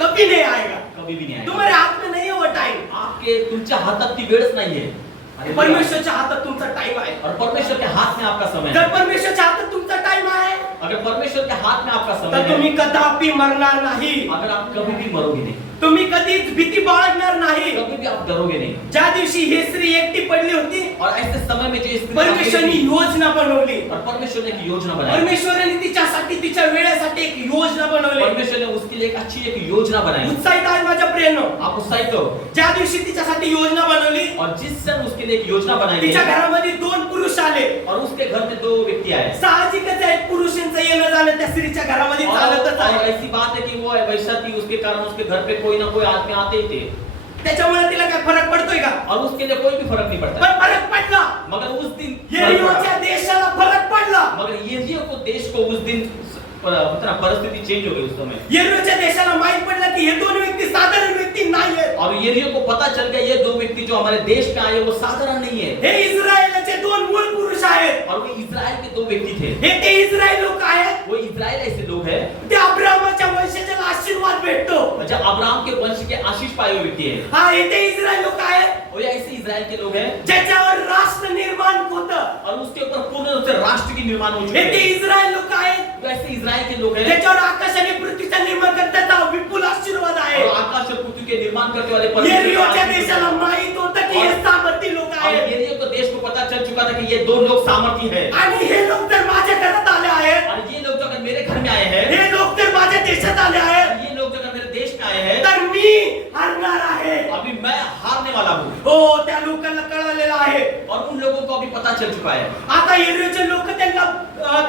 कभी नहीं आएगा. कभी भी नहीं आएगा. तुम्हारे हात में नहीं है वो टाइम. आपके तुमच्या हातात ती वेळच नाहीये. हालेलुया. परमेश्वरच्या हातात तुमचा टाइम आहे. और परमेश्वर के हाथ में आपका समय जर है. परमेश्वरच्या हातात तुमचा टाइम आहे अगर परमेश्वर के हाथ में आपका समय तर तुम्ही है, कदापि मरणार नाही. अगर आप कभी भी मरोगे नहीं, तुम्ही कधीच भीती बाळगणार नाही. कभी भी आप डरोगे नहीं. ज्या दिवशी ही स्त्री एकटी पडली होती, और ऐसे समय में जो स्त्री परमेश्वरने अकेली थी, योजना बनवली. और परमेश्वर ने एक योजना बनाई. परमेश्वराने तिच्यासाठी तिच्या वेळेसाठी एक योजना बनवली. परमेश्वर ने उसके लिए एक अच्छी एक योजना बनाई. उत्साहित आहे माझ्या प्रियांनो. आप उत्साहित हो. ज्या दिवशी तिच्यासाठी योजना बनवली, और जिस क्षण उसके लिए एक योजना बनाई तिच्या गई, घरामध्ये 2 पुरुष आले. और उसके घर में 2 व्यक्ति आए. साहजिकच आहे पुरुषांचं येणं जाणं त्या स्त्रीच्या घरामध्ये चालतच और आहे. ऐसी बात है कि वो वैसा थी उसके कारण उसके घर पे कोई ना कोई आदमी आते ही थे. त्याच्यामुळे तिला काय फरक पडतोय का? और उसके लिए कोई भी फर्क नहीं पड़ता. पण फरक पडला. मगर उस दिन यरीहोच्या देशाला फरक पडला. मगर यरीहो को देश को उस दिन परिस्थिति चेंज हो गई उस समय. यरीहोच्या देशाला माहित पडलं की हे 2 व्यक्ती साधारण व्यक्ती नाहीयेत. और यरीहो को पता चल गया ये 2 व्यक्ति जो हमारे देश में आए वो साधारण नहीं है. हे इस्रायलचे 2 मूळ पुरुष आहेत. और वो इस्राएल के 2 व्यक्ति थे. हे ते इस्रायल लोक आहेत. वो इस्राएल ऐसे लोग हैं ते अब्राहमाच्या वंशजाला आशीर्वाद भेटतो. जो अब्राहम के वंश के आशीष पाए हुए व्यक्ति है. हा हे ते इस्रायल लोक आहेत. वो ऐसे इस्राएल के लोग हैं ज्याच्यावर राष्ट्र निर्माण होतं. और उसके ऊपर पूर्ण रूप से राष्ट्र की निर्माण हो चुके हे ते हैं. इस्रायल लोक आहेत. वो ऐसे इस्राएल के लोग हैं ज्याच्यावर आकाश आणि पृथ्वीचा निर्माण करण्याचा विपुल आशीर्वाद आहे. और आकाश और पृथ्वी के निर्माण करने वाले यरीहोच्या परमेश्वर देशाला माहित होतं की हे सामर्थी लोक और आहेत. यरीहो को देश को पता चल चुका था कि ये 2 लोग सामर्थी हैं. आणि हे लोक जर माझ्या घरात आले आहेत, और ये लोग जो अगर मेरे घर में आए हैं, हे लोक जर माझ्या देशात आले आहेत, और ये लोग जो अगर मेरे देश में आए हैं, तर मी हरणार आहे. अभी मैं हारने वाला हूँ. हो त्या लोकांना कळलेलं आहे. और उन लोगों को अभी पता चल चुका है. आता यरीहोचे लोक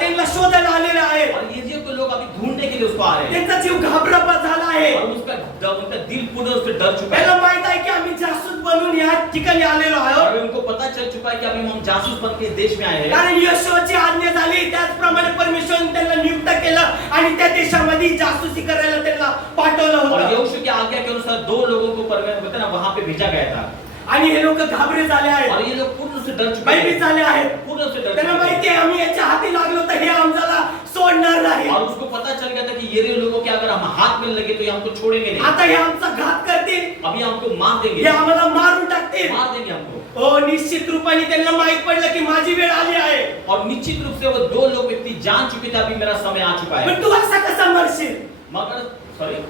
त्यांना शोधायला आलेले आहेत. और यरीहो के लोग अभी ढूंढने के लिए उसको आ रहे हैं. त्यांचा जीव घाबरपा झाला आहे. और उनका दिल पूर्ण रूप से डर चुका है. त्याला माहित आहे की आम्ही जासूस बनून या ठिकाणी आलेलो आहोत. और उनको पता चल चुका है कि अभी हम जासूस बन के इस देश में आए हैं. कारण यहोवाची आज्ञा झाली, त्याचप्रमाणे परमेश्वराने त्यांना नियुक्त केलं आणि त्या देशामध्ये जासूसी करायला त्यांना पाठवलं और होतं. यहोशू की आज्ञा के अनुसार 2 लोगों को वहां पे भेजा गया था. आणि हे लोक घाबरे झाले आहेत. और ये लोग पूर्ण रूप से डर चुके भयभीत हैं. झाले आहेत. पूर्ण रूप से डर त्यांना चुके हैं. माहिती आहे आम्ही याच्या हाती लागलो तर हे आम्हाला सोडणार नाही. और उसको पता चल गया था कि ये लोगों के अगर हम हाथ में लगे तो ये हमको छोड़ेंगे नहीं, आता हे आमचा घात करतील, अभी हमको मार हे देंगे, आम्हाला मारून टाकतील. मार देंगे हमको. हो, निश्चित रूपाने त्यांना माहित पडलं की माझी वेळ आली आहे. और निश्चित रूप से वो दो लोग व्यक्ति जान चुके थे अभी मेरा समय आ चुका है. पण तू असा कसा मरशील? मगर सॉरी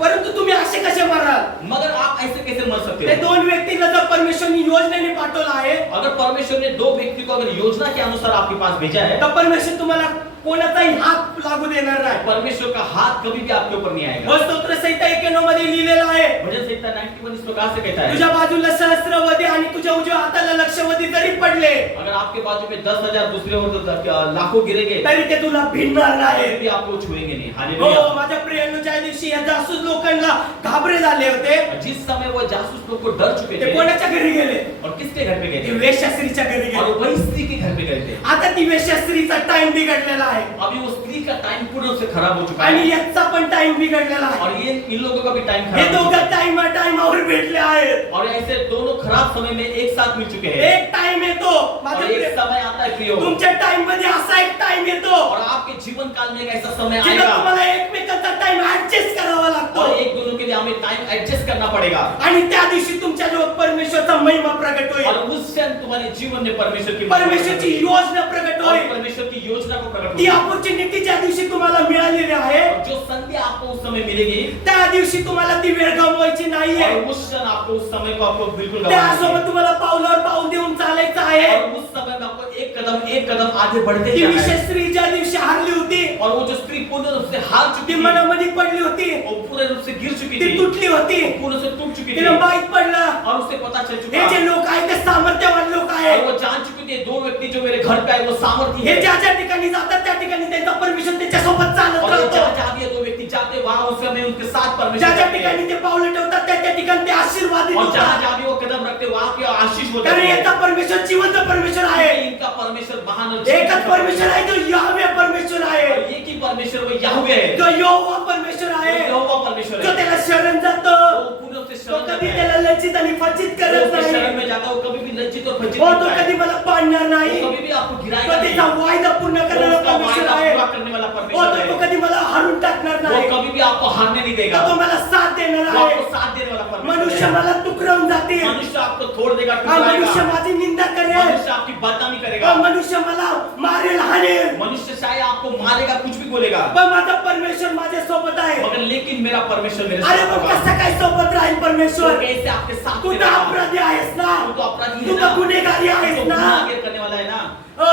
परंतु तुम्ही असे कसे मराल? मगर आप ऐसे कैसे मर सकते ते हो? दोन व्यक्तींना जर परमेश्वरनी योजनेने पाठवलं आहे, अगर परमेश्वर ने दो व्यक्ति को अगर योजना के अनुसार आपके पास भेजा है, तर परमेश्वर तुम्हाला कोणाचाही हात लागू देणार नाही. परमेश्वर का हाथ कभी भी आपके ऊपर नहीं आएगा. व स्तोत्र संहिता 91 मध्ये लिहिलेलं आहे, भजन संहिता 91 इस प्रकार से कहता है, तुझ्या बाजूला सहस्त्रवधी आणि तुझ्या उजव्या हाताला लक्षवधी जरी पडले अगर आपके बाजू में 10,000 दूसरे हो तो लाखों गिरेंगे, तरी ते तुला भिडणार नाही. फिर भी आपको छुएंगे नहीं. हो, हालेलुया. माझ्या प्रियांनो, ज्या दिवशी या जासूस लोकांना घाबरे झाले होते, जिस समय वो जासूस लोग को डर चुके ते थे कोणाच्या घरी गेले? और किसके घर पे गए ते थे? वेश्यास्त्रीच्या घरी और गेले. वही स्त्री के घर पे गए थे. आता ती वेश्यास्त्रीचा टाइम बिघडलेला आहे अभी वो स्त्री का टाइम पूर्ण रूप से खराब हो चुका आणि है याचा पण टाइम बिघडलेला आहे. और ये इन लोगों का भी टाइम हे खराब हो चुका दोघं टाइमावर भेटले आहेत. है. और ऐसे दोनों खराब समय में एक साथ मिल चुके हैं. एक टाइम येतो और माझ्या एक प्रिय- समय आता है प्रियो, तुमच्या टाइम मध्ये असा एक टाइम येतो और आपके जीवन काल में एक ऐसा समय जिथं आएगा तुम्हाला एकमेकांचा टाइम ऍडजस्ट करावा लागतो. और एक दोनों के लिए हमें टाइम एडजस्ट करना पड़ेगा. आणि त्या दिवशी तुमच्या जवळ परमेश्वरचा महिमा प्रगट होईल. और उस क्षण तुम्हारे जीवन में परमेश्वर की महिमा परमेश्वरची प्रकट होगी. योजना प्रगट और होईल. परमेश्वर की योजना को प्रकट ती होगी. अपॉर्च्युनिटी ज्या दिवशी तुम्हाला मिळालेली आहे, और जो संधि आपको उस समय मिलेगी, त्या दिवशी तुम्हाला ती वेळ गमवायची नाहीये. और उस क्षण आपको उस समय को आपको बिल्कुल गंवाना त्यासोबत नहीं. तुम्हाला पावलावर पाऊल देऊन चालायचं आहे. और उस समय में आपको एक कदम आगे बढ़ते ती जाना है. विशेष स्त्री ज्या दिवशी हारली होती, और वो जो स्त्री पूर्ण रूप से हार ती चुकी थी, मनामध्ये पडली होती, वो पूर्ण रूप से गिर चुकी ती थी, तुटली होती, पूर्ण से टूट चुकी थी. तिला माहित पडलं और उसे पता चल हे चुका, जे लोक आहेत ते सामर्थ्यवान लोक और आहेत. वो जान चुकी थी दो व्यक्ति जो मेरे घर पे आए वो सामर्थ्य हे है. ज्या ज्या ठिकाणी जातात त्या ठिकाणी त्यांचा परमेश्वर त्याच्यासोबत चालत और ये राहतो. जहाँ भी ये दो व्यक्ति जाते वहां उस समय उनके साथ ज्या परमेश्वर ज्या रहते हैं. ठिकाणी ते पावलं ठेवतात त्या त्या ठिकाणी ते आशीर्वादित और जहाँ होतात. जहाँ भी वो कदम रखते वहां पे आशीष होते कारण हैं. याचा परमेश्वर जिवंत परमेश्वर आहे. इनका परमेश्वर महान और एकच जीवित परमेश्वर आहे, तो याहवे परमेश्वर आहे, और ये की परमेश्वर वो याहवे है, तो यहोवा परमेश्वर आहे, यहोवा परमेश्वर जो है. त्याला शरण जातो, वो पूर्ण रूप से तो शरण कधी जाता है. त्याला लज्जित आणि फज्जित वो करत उसके नाही. शरण में जाता है, वो कभी भी लज्जित और फज्जित हो, नहीं तो होता है. कधी मला पाडणार वो नाही. कभी भी आपको तो गिराएगा नहीं. त्याचा वायदा पूर्ण वो करणारा उसका परमेश्वर वायदा आहे. पूरा करने वाला हो, परमेश्वर तो तो है. कधी मला हारून टाकणार वो नाही. कभी भी आपको हारने नहीं देगा. तो तो मला साथ देणार वो आहे. आपको साथ देने वाला परमेश्वर मनुष्य है. मला तुकरावून जातील, मनुष्य आपको तोड़ देगा, हा मनुष्य टुकराएगा. माझी निंदा करेल, मनुष्य आपकी बदनामी हा करेगा. मनुष्य मला मारेल हाणेल, मनुष्य शायद आपको मारेगा, कुछ भी बोलेगा, पण माझा परमेश्वर माझ्या सोबत आहे. मगर लेकिन मेरा परमेश्वर मेरे अरे साथ पण होगा. कसं काय सोबत राहील वो परमेश्वर? कैसे आपके साथ तू तर रहेगा? अपराधी आहेस ना, तू तो अपराधी तू है तर ना, गुन्हेगारी तू आहेस तो ना, गुनाहगार करने वाला है ना.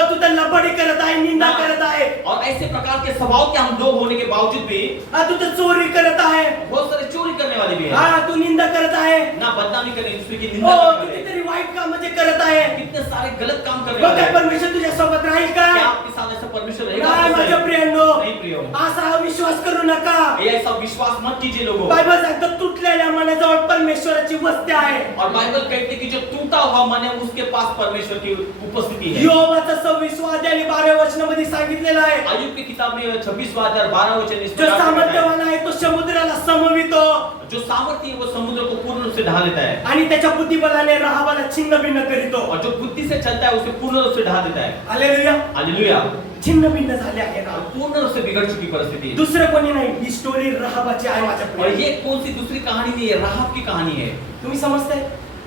तू तर लबाडी करत आहे, निंदा करत आहे, और ऐसे प्रकार के स्वभाव के हम लोग होने के बावजूद भी तू तर चोरी करत आहे, बहुत सारे चोरी करने वाले भी हैं. हा तू निंदा करत आहे, ना बदनामी करने, दूसरे की हो निंदा करने वाले. कितीतरी वाईट काम जे करत आहे. कितने सारे गलत काम करने मग वाले काय हैं. परमेश्वर तुझ्या सोबत राहील का? क्या आपके साथ ऐसा परमेश्वर रहेगा? नाही आपके माझ्या साथ? प्रियांनो, नहीं प्रियो. असा विश्वास करू नका. ये ऐसा विश्वास मत कीजिए लोगों. बायबल सांगतो तुटलेल्या मनाजवळ परमेश्वराची वस्ती आहे. और बाइबल कहते कि जो टूटा हुआ मन है उसके पास परमेश्वर की उपस्थिति है. योबाचा 26 अध्याय आणि 12 वचनामध्ये सांगितलेलं आहे, आयुब की किताब में 26 वचन इस जो प्रकार से कहता है, सामर्थ्यवान आहे तो समुद्राला समवितो जो सामर्थ्य है वो समुद्र को पूर्ण रूप से ढहा देता है. आणि त्याच्या बुद्धिबलाने राहावाला छिन्न भिन्न करीतो. और जो बुद्धि से चलता है उसे पूर्ण रूप से ढहा देता है. हालेलुया. हालेलुया. छिन्न भिन्न झाले आहे राहाब. पूर्ण रूप से बिगड़ चुकी परिस्थिति है. दुसरं कोणी नाही, ही स्टोरी राहाबाची आहे माझ्या और प्रिय. ये कौन सी दूसरी कहानी नहीं है, राहब की कहानी है. तुम्ही समजताय?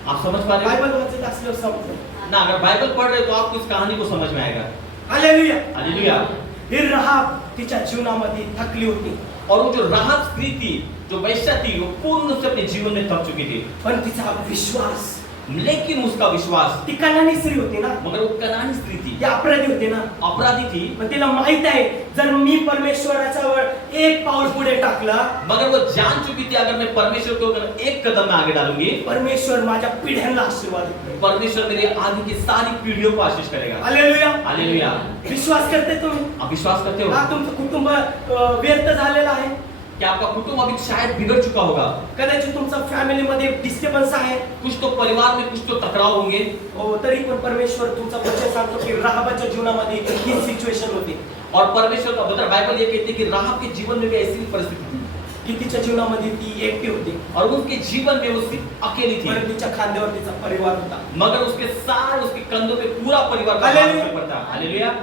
आप समझ पा रहे हो बायबल वाचत असल्यावर समजतं. ना? अगर बाइबल पढ़ रहे हो तो आपको इस कहानी को समझ में आएगा. हालेलुया. हालेलुया. ही राहाब तिच्या जीवनामध्ये थकली होती, और वो जो राहब स्त्री थी, जो वैश्या थी, वो पूर्ण रूप से अपने जीवन में थक चुकी थी. पण तिचा विश्वास, लेकिन उसका विश्वास, ती कनानी स्त्री होती ना, मगर वो कनानी स्त्री थी, ती अपराधी होती ना, अपराधी थी, पण तिला माहित आहे जर मी परमेश्वराच्या वर एक पाऊल पुढे टाकला, मगर वो जान चुकी थी अगर मैं परमेश्वर को अगर एक कदम में आगे डालूंगी, परमेश्वर माझ्या पिढ्यांना आशीर्वाद देईल. परमेश्वर मेरे आगे की सारी पीढ़ियों को आशीष करेगा. हालेलुया. हालेलुया. विश्वास करते तुम्ही? आप विश्वास करते हो? हा तुमचं कुटुंब व्यर्थ झालेलं आहे, क्या आपका कुटुंब अभी शायद बिगड़ चुका होगा? कदाचित तुमचा फॅमिली मध्ये डिस्टर्बन्स आहे, कुछ तो परिवार में कुछ तो टकराव होंगे. हो तरी पण परमेश्वर तुमचा वचन सांगतो की राहाबाच्या जीवनामध्ये ही सिच्युएशन होती और परमेश्वर का बता बाइबल ये कहते हैं कि राहब के जीवन में भी ऐसी परिस्थिति थी. की तिच्या जीवनामध्ये ती एकटी होती, और उनके जीवन में वो सिर्फ अकेली थी, परंतु तिच्या खांद्यावर तिचा परिवार होता. मगर उसके सारे उसके कंधों पे पूरा परिवार का हालेलुया. भार उसके ऊपर था. हालेलुया.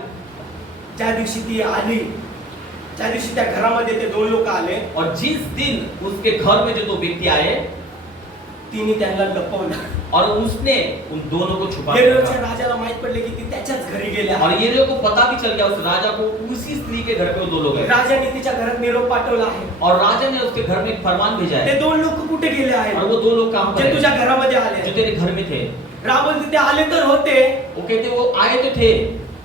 ज्या दिवशी ती आली ज्या दिवशी त्या घरामध्ये ते दोन लोक आले, और जिस दिन उसके घर में जो दो व्यक्ति आए तिने त्यांना लपवलं. और उसने उन दोनों को छुपा हेरोदच्या रखा. राजाला माहित पडले की ती त्याच्याच घरी गेल्या. और ये लोगों को पता भी चल गया उस राजा को उसी स्त्री के घर पे वो दो लोग हैं. राजाने तिच्या घरात निरोप पाठवला आहे. और राजा ने उसके घर में एक फरमान भेजा ते है. दोन लोक कुठे गेले और आहेत? वो दो लोग काम कर जे रहे तुझ्या हैं, घरामध्ये जो आले. तेरे घर में थे. रावण तिथे आले तर होते, वो कहते वो आए तो थे.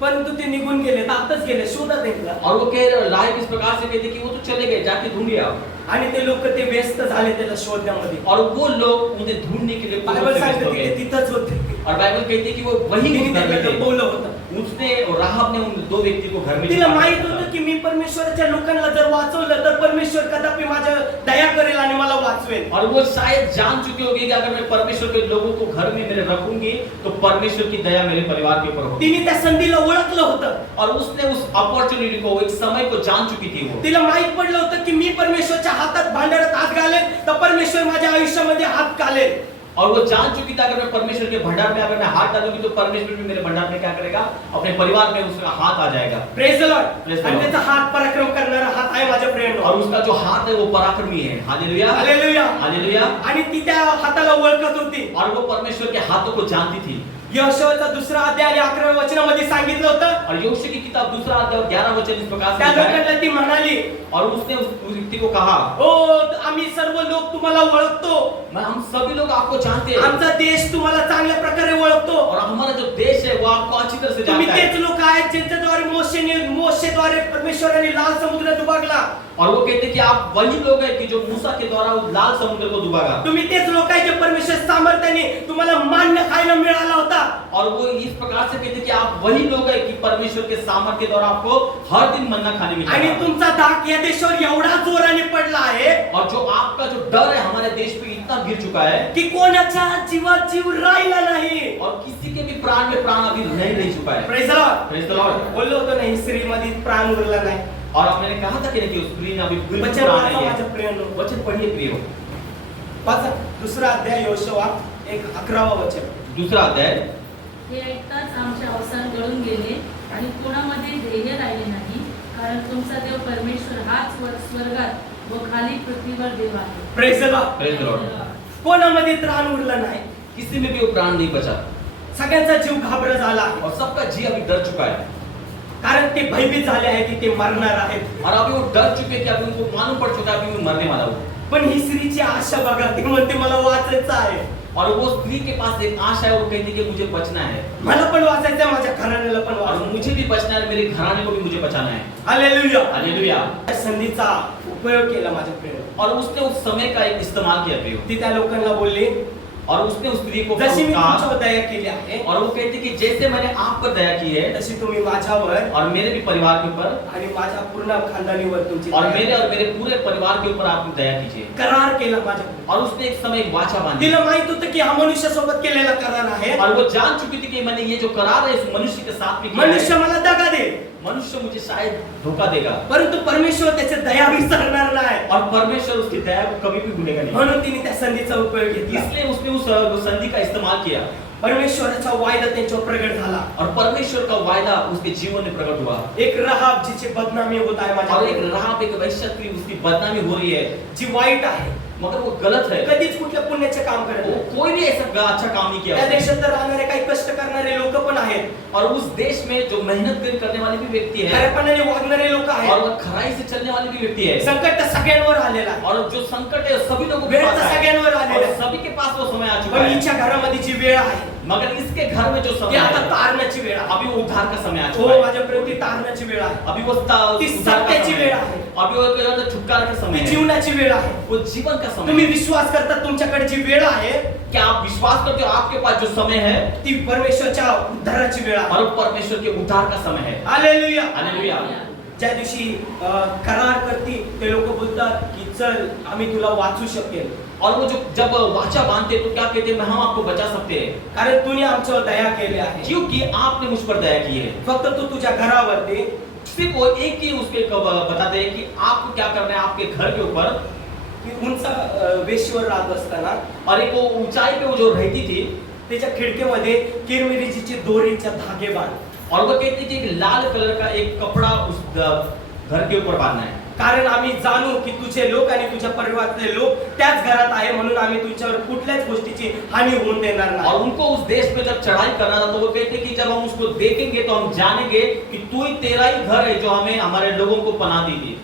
परंतु ते निघून गेले, आताच गेले, शोधत आहेत. और वो कह रहे लाइव इस प्रकार से कहते कि वो तो चले गए, जाके ढूंढ लिया. आणि ते लोक ते व्यस्त झाले त्याला शोधण्यामध्ये. और वो लोग उन्हें ढूंढने के लिए पूर्ण बायबल से व्यस्त सांगते हो की ते गए. तिथंच होते. और बाइबल कहती है कि वो वही तिने उस घर त्यांना में थे. लपवलं होतं. उसने और राहब ने उन दो व्यक्ति को घर में तिला छुपा माहित रखा था. होतं की मी परमेश्वराच्या लोकांना जर वाचवलं तर परमेश्वर कदापि माझ्या दया करेल आणि मला वाचवेल. और वो शायद जान चुकी होगी कि अगर मैं परमेश्वर के लोगों को घर में मेरे रखूंगी तो परमेश्वर की दया मेरे परिवार के ऊपर होगी. तिने त्या संधीला ओळखलं होतं. और उसने उस अपॉर्चुनिटी को, एक समय को जान चुकी थी वो. तिला माहित पडलं होतं की मी परमेश्वरच्या हातात भांडारात हात घालेल तर परमेश्वर माझ्या आयुष्यामध्ये हात घालेल. और वो जान चुकी थी अगर मैं परमेश्वर के भंडार में अगर मैं हाथ डालूंगी तो परमेश्वर भी मेरे भंडार में क्या करेगा, अपने परिवार में उसका हाथ आ जाएगा. Praise the Lord. Praise the आणि Lord. त्याचा हात पराक्रम करणारा हात आहे माझ्या फ्रेंड. और उसका जो हाथ है वो पराक्रमी है. Hallelujah, hallelujah. हालेलुया. आणि ती त्या हाताला ओळखत होती. और वो परमेश्वर के हाथों को जानती थी. यहोशूआचा दुसरा अध्याय आणि 11व्या वचनामध्ये सांगितलं होतं. और यहोशू की किताब दूसरा अध्याय 11 वचन इस प्रकार से त्या लिखा है. लोकांना ती म्हणाली, और उसने उस व्यक्ति को कहा, ओ आम्ही सर्व लोक तुम्हाला ओळखतो. हम सभी लोग आपको जानते हैं. आमचा देश तुम्हाला चांगल्या प्रकारे ओळखतो. और हमारा जो देश है वो आपको अच्छी तरह से तुम्ही जानता है. तेच लोक आहेत ज्यांच्याद्वारे मोशेद्वारे परमेश्वराने लाल समुद्र दुभागला. और वो कहते हैं कि आप वही लोग हैं कि जो मूसा के द्वारा उस लाल समुद्र को डुबागा. तुम्ही तेच लोक आहेत जे परमेश्वर सामर्थ्याने तुम्हाला मान्य खायला मिळाला होता. और वो इस प्रकार से कहते हैं कि आप वही लोग हैं कि परमेश्वर के सामर्थ्य के द्वारा आपको हर दिन मन्ना खाने आणि मिलेगा. तुमचा धाक या देशावर एवढा जोराने पडला आहे और जो आपका जो डर है हमारे देश पे इतना गिर चुका है की कोणाच्या जीवात जीव राहिला नाही. और किसी के भी प्राण में प्राण अभी नहीं रह चुका है. Praise the Lord. Praise the Lord. बोललो होतो नाही स्त्रीमध्ये प्राण उरला नाही. और मैंने कहा था कि नहीं कि उस स्त्री ने अभी बिल्कुल वचन प्राण वाचा नहीं माझ्या है. प्रियांनो. वचन पढ़िए प्रियो. वाचा दुसरा अध्याय यहोशुआ 11वा वचन. दूसरा अध्याय. हे ऐकताच आमचे अवसान गळून गेले आणि कोणामध्ये ध्येय राहिले नाही, कारण तुमचा देव परमेश्वर हाच स्वर्गात व खाली पृथ्वीवर देव आहे. Praise the Lord. Praise the Lord. कोणामध्ये त्राण उरला नाही. किसी में भी वो प्राण नहीं बचा सगळ्यांचा जीव घाबरत झाला आहे. और सबका जी अभी डर चुका है. कारण ते भयभीत झाले आहेत की ते मरणार आहेत. और अभी वो डर चुके कि अभी उनको मालूम पड़ चुका है अभी मैं मरने वाला हूँ. पण ही स्त्रीची आशा बघा, ती म्हणते मला वाचायचं आहे. और वो स्त्री के पास एक आशा है, वो कहती है कि मुझे बचना है मला पण वाचायचं आहे, माझ्या घराण्याला पण और वाचायचं. मुझे भी बचना है, मेरे घराने को भी मुझे बचाना है. हालेलुया. हालेलुया. त्या संधीचा उपयोग केला माझ्या प्रिय. और उसने उस समय का एक इस्तेमाल किया प्रियो. ती त्या लोकांना बोलली, और उसने उस स्त्री को जशी मी कहा तुमच्यावर दया केली आहे और वो कहती कि जैसे मैंने आप पर दया की है तशी तुम्ही माझ्यावर और मेरे भी परिवार के ऊपर आणि माझ्या पूर्ण खानदानीवर तुमची और दया मेरे पूरे परिवार के ऊपर आप दया कीजिए. करार केला माझ्यावर. और उसने एक समय एक वाचा बांधी तिला माहित होतं की हा मनुष्यासोबत केलेला करार आहे. और वो जान चुकी थी कि मैंने ये जो करार है इस मनुष्य के साथ में किया मनुष्य है, मला दगा दे, मनुष्य मुझे शायद धोखा देगा परंतु परमेश्वर त्याची दया विसरणार नाही. और परमेश्वर उसकी दया को कभी भी भूलेगा नहीं. म्हणून तिने त्या संधीचा उपयोग घेतला. इसलिए उसने उस संधि का इस्तेमाल किया परमेश्वराचा वायदा त्यांच्यावर प्रगट झाला. और परमेश्वर का वायदा उसके जीवन में प्रकट हुआ. एक राहाब जिची बदनामी होत आहे माझ्या और एक राहाब एक वैश्य की उसकी बदनामी हो रही है जी वाईट आहे, मगर वो गलत है. कधीच कुठल्या पुण्याचे काम करत वो नाही. कोई भी ऐसा अच्छा काम नहीं किया त्या उसने. देशात राहणारे काही कष्ट करणारे लोक पण आहेत. और उस देश में जो मेहनत करने वाले भी व्यक्ति है खरेपणाने वागणारे लोक और आहेत. वो खराई से चलने वाले भी व्यक्ति है. संकट तर सगळ्यांवर आलेला आहे. और जो संकट है सभी लोगों के वेळ पास तर है सगळ्यांवर आलेला और आहे. सभी के पास वो समय आ चुका पण है. हिच्या घरामध्ये जी वेळ आहे मगर इसके घर में जो ती समय आता है तारण्याची वेळ आहे. अभी वो उद्धार का समय आ हो चुका है. माझ्या प्रति तारण्याची वेळ आहे. अभी वो ती उद्धार का सत्याची समय वेळ है. आहे. अभी वो छुटकारा का समय ती है. जीवनाची वेळ आहे. वो जीवन का समय तुम्ही है. विश्वास करता तुमच्याकडे जी वेळ आहे क्या आप विश्वास करते हो आपके पास जो समय है ती परमेश्वरच्या उद्धाराची वेळ आहे. और वो परमेश्वर के उद्धार का समय है. हालेलुया. हालेलुया. ज्या दिवशी करार करती ते लोक बोलतात की चल आम्ही तुला वाचू शकेल, और वो जो जब वाचा बांधते तो क्या कहते हैं हम आपको बचा सकते हैं कारण तुम्ही आमच्यावर दया केली आहे. क्योंकि आपने मुझ पर दया की है. फक्त तू तुझ्या घरावरती सिर्फ वो एक ही उसके बताते हैं कि आपको क्या करना है आपके घर के ऊपर. उंच वेशीवर राहत असताना और एक वो ऊंचाई पे वो जो रहती थी त्याच्या खिडकीमध्ये किरमिरीची दोरीच्या धागे बांध. और वो कहती थी कि लाल कलर का एक कपड़ा उस घर के ऊपर बांधना है। कारण आम्ही जाणू की तुझे लोक आणि तुझ्या परिवारातले लोक त्याच घरात आहे, म्हणून आम्ही तुझ्यावर कुठल्याच गोष्टीची हानी होऊन देणार और नाही. उनको उस देश पे जब चढ़ाई करना था तो वो कहते कि जब हम उसको देखेंगे तो हम जानेंगे कि तू ही तेरा ही घर है जो हमें हमारे लोगों को पनाह दी थी।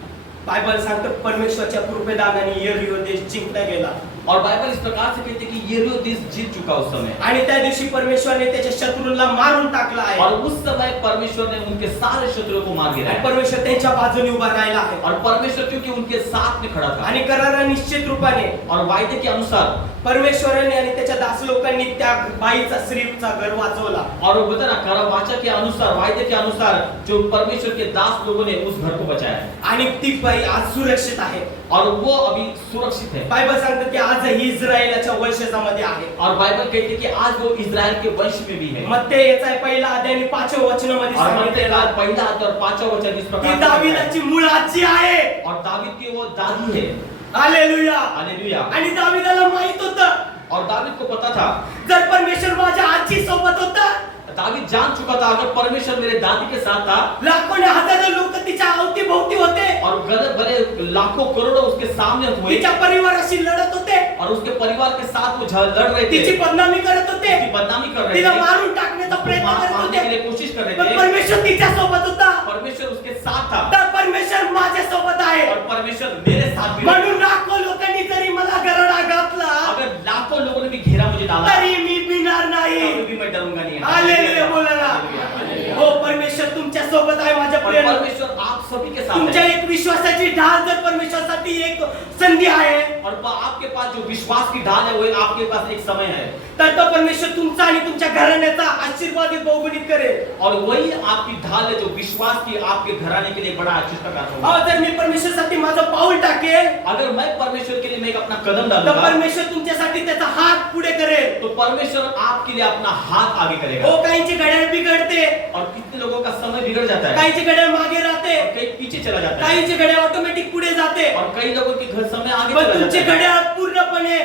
बायबल सांगतं परमेश्वरच्या कृपेदानाने यरीहो देश जिंकला गेला. और बाइबल इस प्रकार से कहते कि यरीहो देश जीत चुका उस समय। आणि त्या दिवशी परमेश्वरने त्याच्या शत्रूंना मारून टाकला आहे. और उस समय परमेश्वर ने उनके सारे शत्रुओं को मार गिराया। आणि परमेश्वर त्यांच्या बाजूने उभा राहिला आहे. और परमेश्वर क्योंकि उनके साथ में खड़ा था आणि करारा निश्चित रूपाने और वायदे के अनुसार परमेश्वराने आणि त्याच्या दास लोकांनी त्या बाईचा स्त्रीचा घर वाचवला. और वो बता ना करा वाचा के अनुसार वायदे के अनुसार जो परमेश्वर के दास लोगों ने उस घर को बचाया आणि ती बाई आज सुरक्षित आहे. और वो अभी सुरक्षित है। बायबल सांगतं की आजही इस्रायलाच्या वंशजामध्ये आहे. और बाइबल कहती है कि आज वो इजराइल के वंश में भी है। मत्ते याचा पहिला अध्याय आणि 5व्या वचनामध्ये और मत्ती सांगितलेलं का आहे पहला अध्याय और 5वां वचन इस की प्रकार से लिखा है। दाविदाची मूळ आजी आहे. और दावीद की वो दादी है। हालेलुया. हालेलुया। आणि दाविदाला माहित होतं और दावीद को पता था, जर परमेश्वर माझ्या आजी सोबत होता, दावीद जान चुका था अगर परमेश्वर मेरे दादी के साथ था लाखों ने हजारों लोक तिच्या अवतीभोवती होते, और गलत भले लाखों करोड़ों उसके सामने हुए तिच्या परिवाराशी लढत होते, और उसके परिवार के साथ वो लड़ रहे थे, तिची बदनामी करत होते, उसकी बदनामी कर रहे तिला थे, मारून टाकण्याचा प्रयत्न करत मारने के होते, लिए कोशिश कर रहे पण थे, परमेश्वर तिच्या सोबत होता. परमेश्वर उसके साथ था तर परमेश्वर माझ्या सोबत आहे. और परमेश्वर मेरे साथ भी रहा। म्हणून लाखो लोकांनी जरी मला गरडा घातला अगर लाखों लोगों ने भी घेरा मुझे डाला तरी मी भिणार नाही. तभी भी मैं डरूंगा नहीं। हालेलुया बोला ना. हालेलुया। हो परमेश्वर तुमच्या सोबत आहे माझ्या और प्रिय. परमेश्वर आप सभी के साथ तुमच्या है एक विश्वासाची ढाल जर परमेश्वरासाठी एक संधी आहे, और आपके पास जो विश्वास की ढाल है वो आपके पास एक समय है तर तो परमेश्वर तुमचा आणि तुमच्या घराण्याचा आशीर्वाद बहुगुणित करेल. और वही आपकी ढाल है जो विश्वास की आपके घराने के लिए बड़ा आशीष का कारण होगा। जर मी परमेश्वरासाठी माझं पाऊल टाकेल अगर मैं परमेश्वर के लिए मैं एक अपना कदम तर डालूंगा परमेश्वर तुमच्यासाठी त्याचा हात पुढे करेल. तो परमेश्वर आपके लिए अपना हाथ आगे करेगा। हो काहींची घड्याळ बिघडते, और कितने लोगों का समय बिगड़ जाता है, काहींची घड्याळ मागे राहते, कहीं पीछे चला जाता है काहींची घड्याळ ऑटोमॅटिक पुढे जाते. और कई लोगों के घर समय आगे पण चला तुमची जाता है घड्याळ पूर्णपणे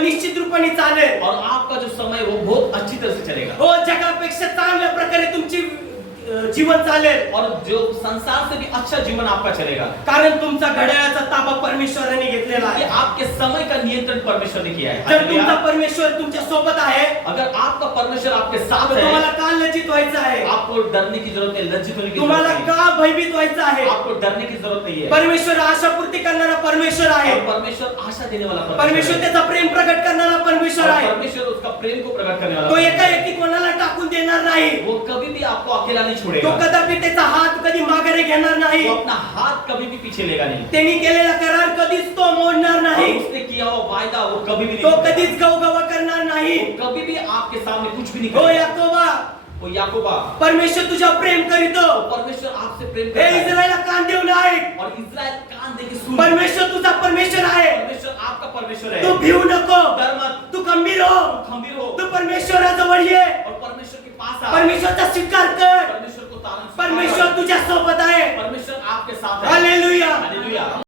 निश्चित रूपाने चालेल. और आपका जो समय है वो बहुत अच्छी तरह से चलेगा हो जगापेक्षा चांगल्या प्रकारे तुमची जीवन चालेल. और जो संसार से भी अच्छा जीवन आपका चलेगा कारण तुमचा घड्याळाचा ताबा परमेश्वराने घेतलेला ये आहे. आपके समय का नियंत्रण परमेश्वर ने किया है। जर तुमचा हालेलुया। परमेश्वर तुमच्या सोबत आहे अगर आपका परमेश्वर आपके साथ तर है तुम्हाला का लज्जित व्हायचं आहे? आपको डरने की जरूरत नहीं, लज्जित होने की जरूरत तुम्हाला नहीं, का भयभीत व्हायचं आहे? आपको डरने की जरूरत नहीं है। परमेश्वर आशा पूर्ती करणारा परमेश्वर आहे. और परमेश्वर आशा देने वाला परमेश्वर है। त्याचा प्रेम प्रकट करणारा परमेश्वर और आहे. परमेश्वर उसका प्रेम को प्रकट करने तो वाला एका है। एकी कोणाला टाकून देणार नाही. वो कभी भी आपको अकेला नहीं तो छोड़ेगा, कदापि त्याचा हात कधी माघारी घेणार नाही. वो अपना हाथ कभी भी पीछे लेगा नहीं त्यांनी केलेला करार कधीच तो मोडणार और नाही. उसने किया हुआ वायदा वो कभी भी तो नहीं कधीच गवगवा करणार नाही. वो कभी भी आपके सामने कुछ भी नहीं हो करेगा। याकोबा, वो याकोबा, परमेश्वर तुझा प्रेम करीतो. परमेश्वर आपसे प्रेम हे करता है इस्रायला कान देऊन ऐक. और इस्राएल कान दे के सुन। परमेश्वर तुझा परमेश्वर आहे. परमेश्वर आपका परमेश्वर है। तू भिवू नको, डर मत, तू खंबीर हो, खंबीर हो तू परमेश्वराजवळ ये, और परमेश्वर के पास आ। परमेश्वरचा स्वीकार कर. परमेश्वर को तारण परमेश्वर तुझ्या सोबत आहे. परमेश्वर आपके साथ है। हालेलुया. हालेलुया।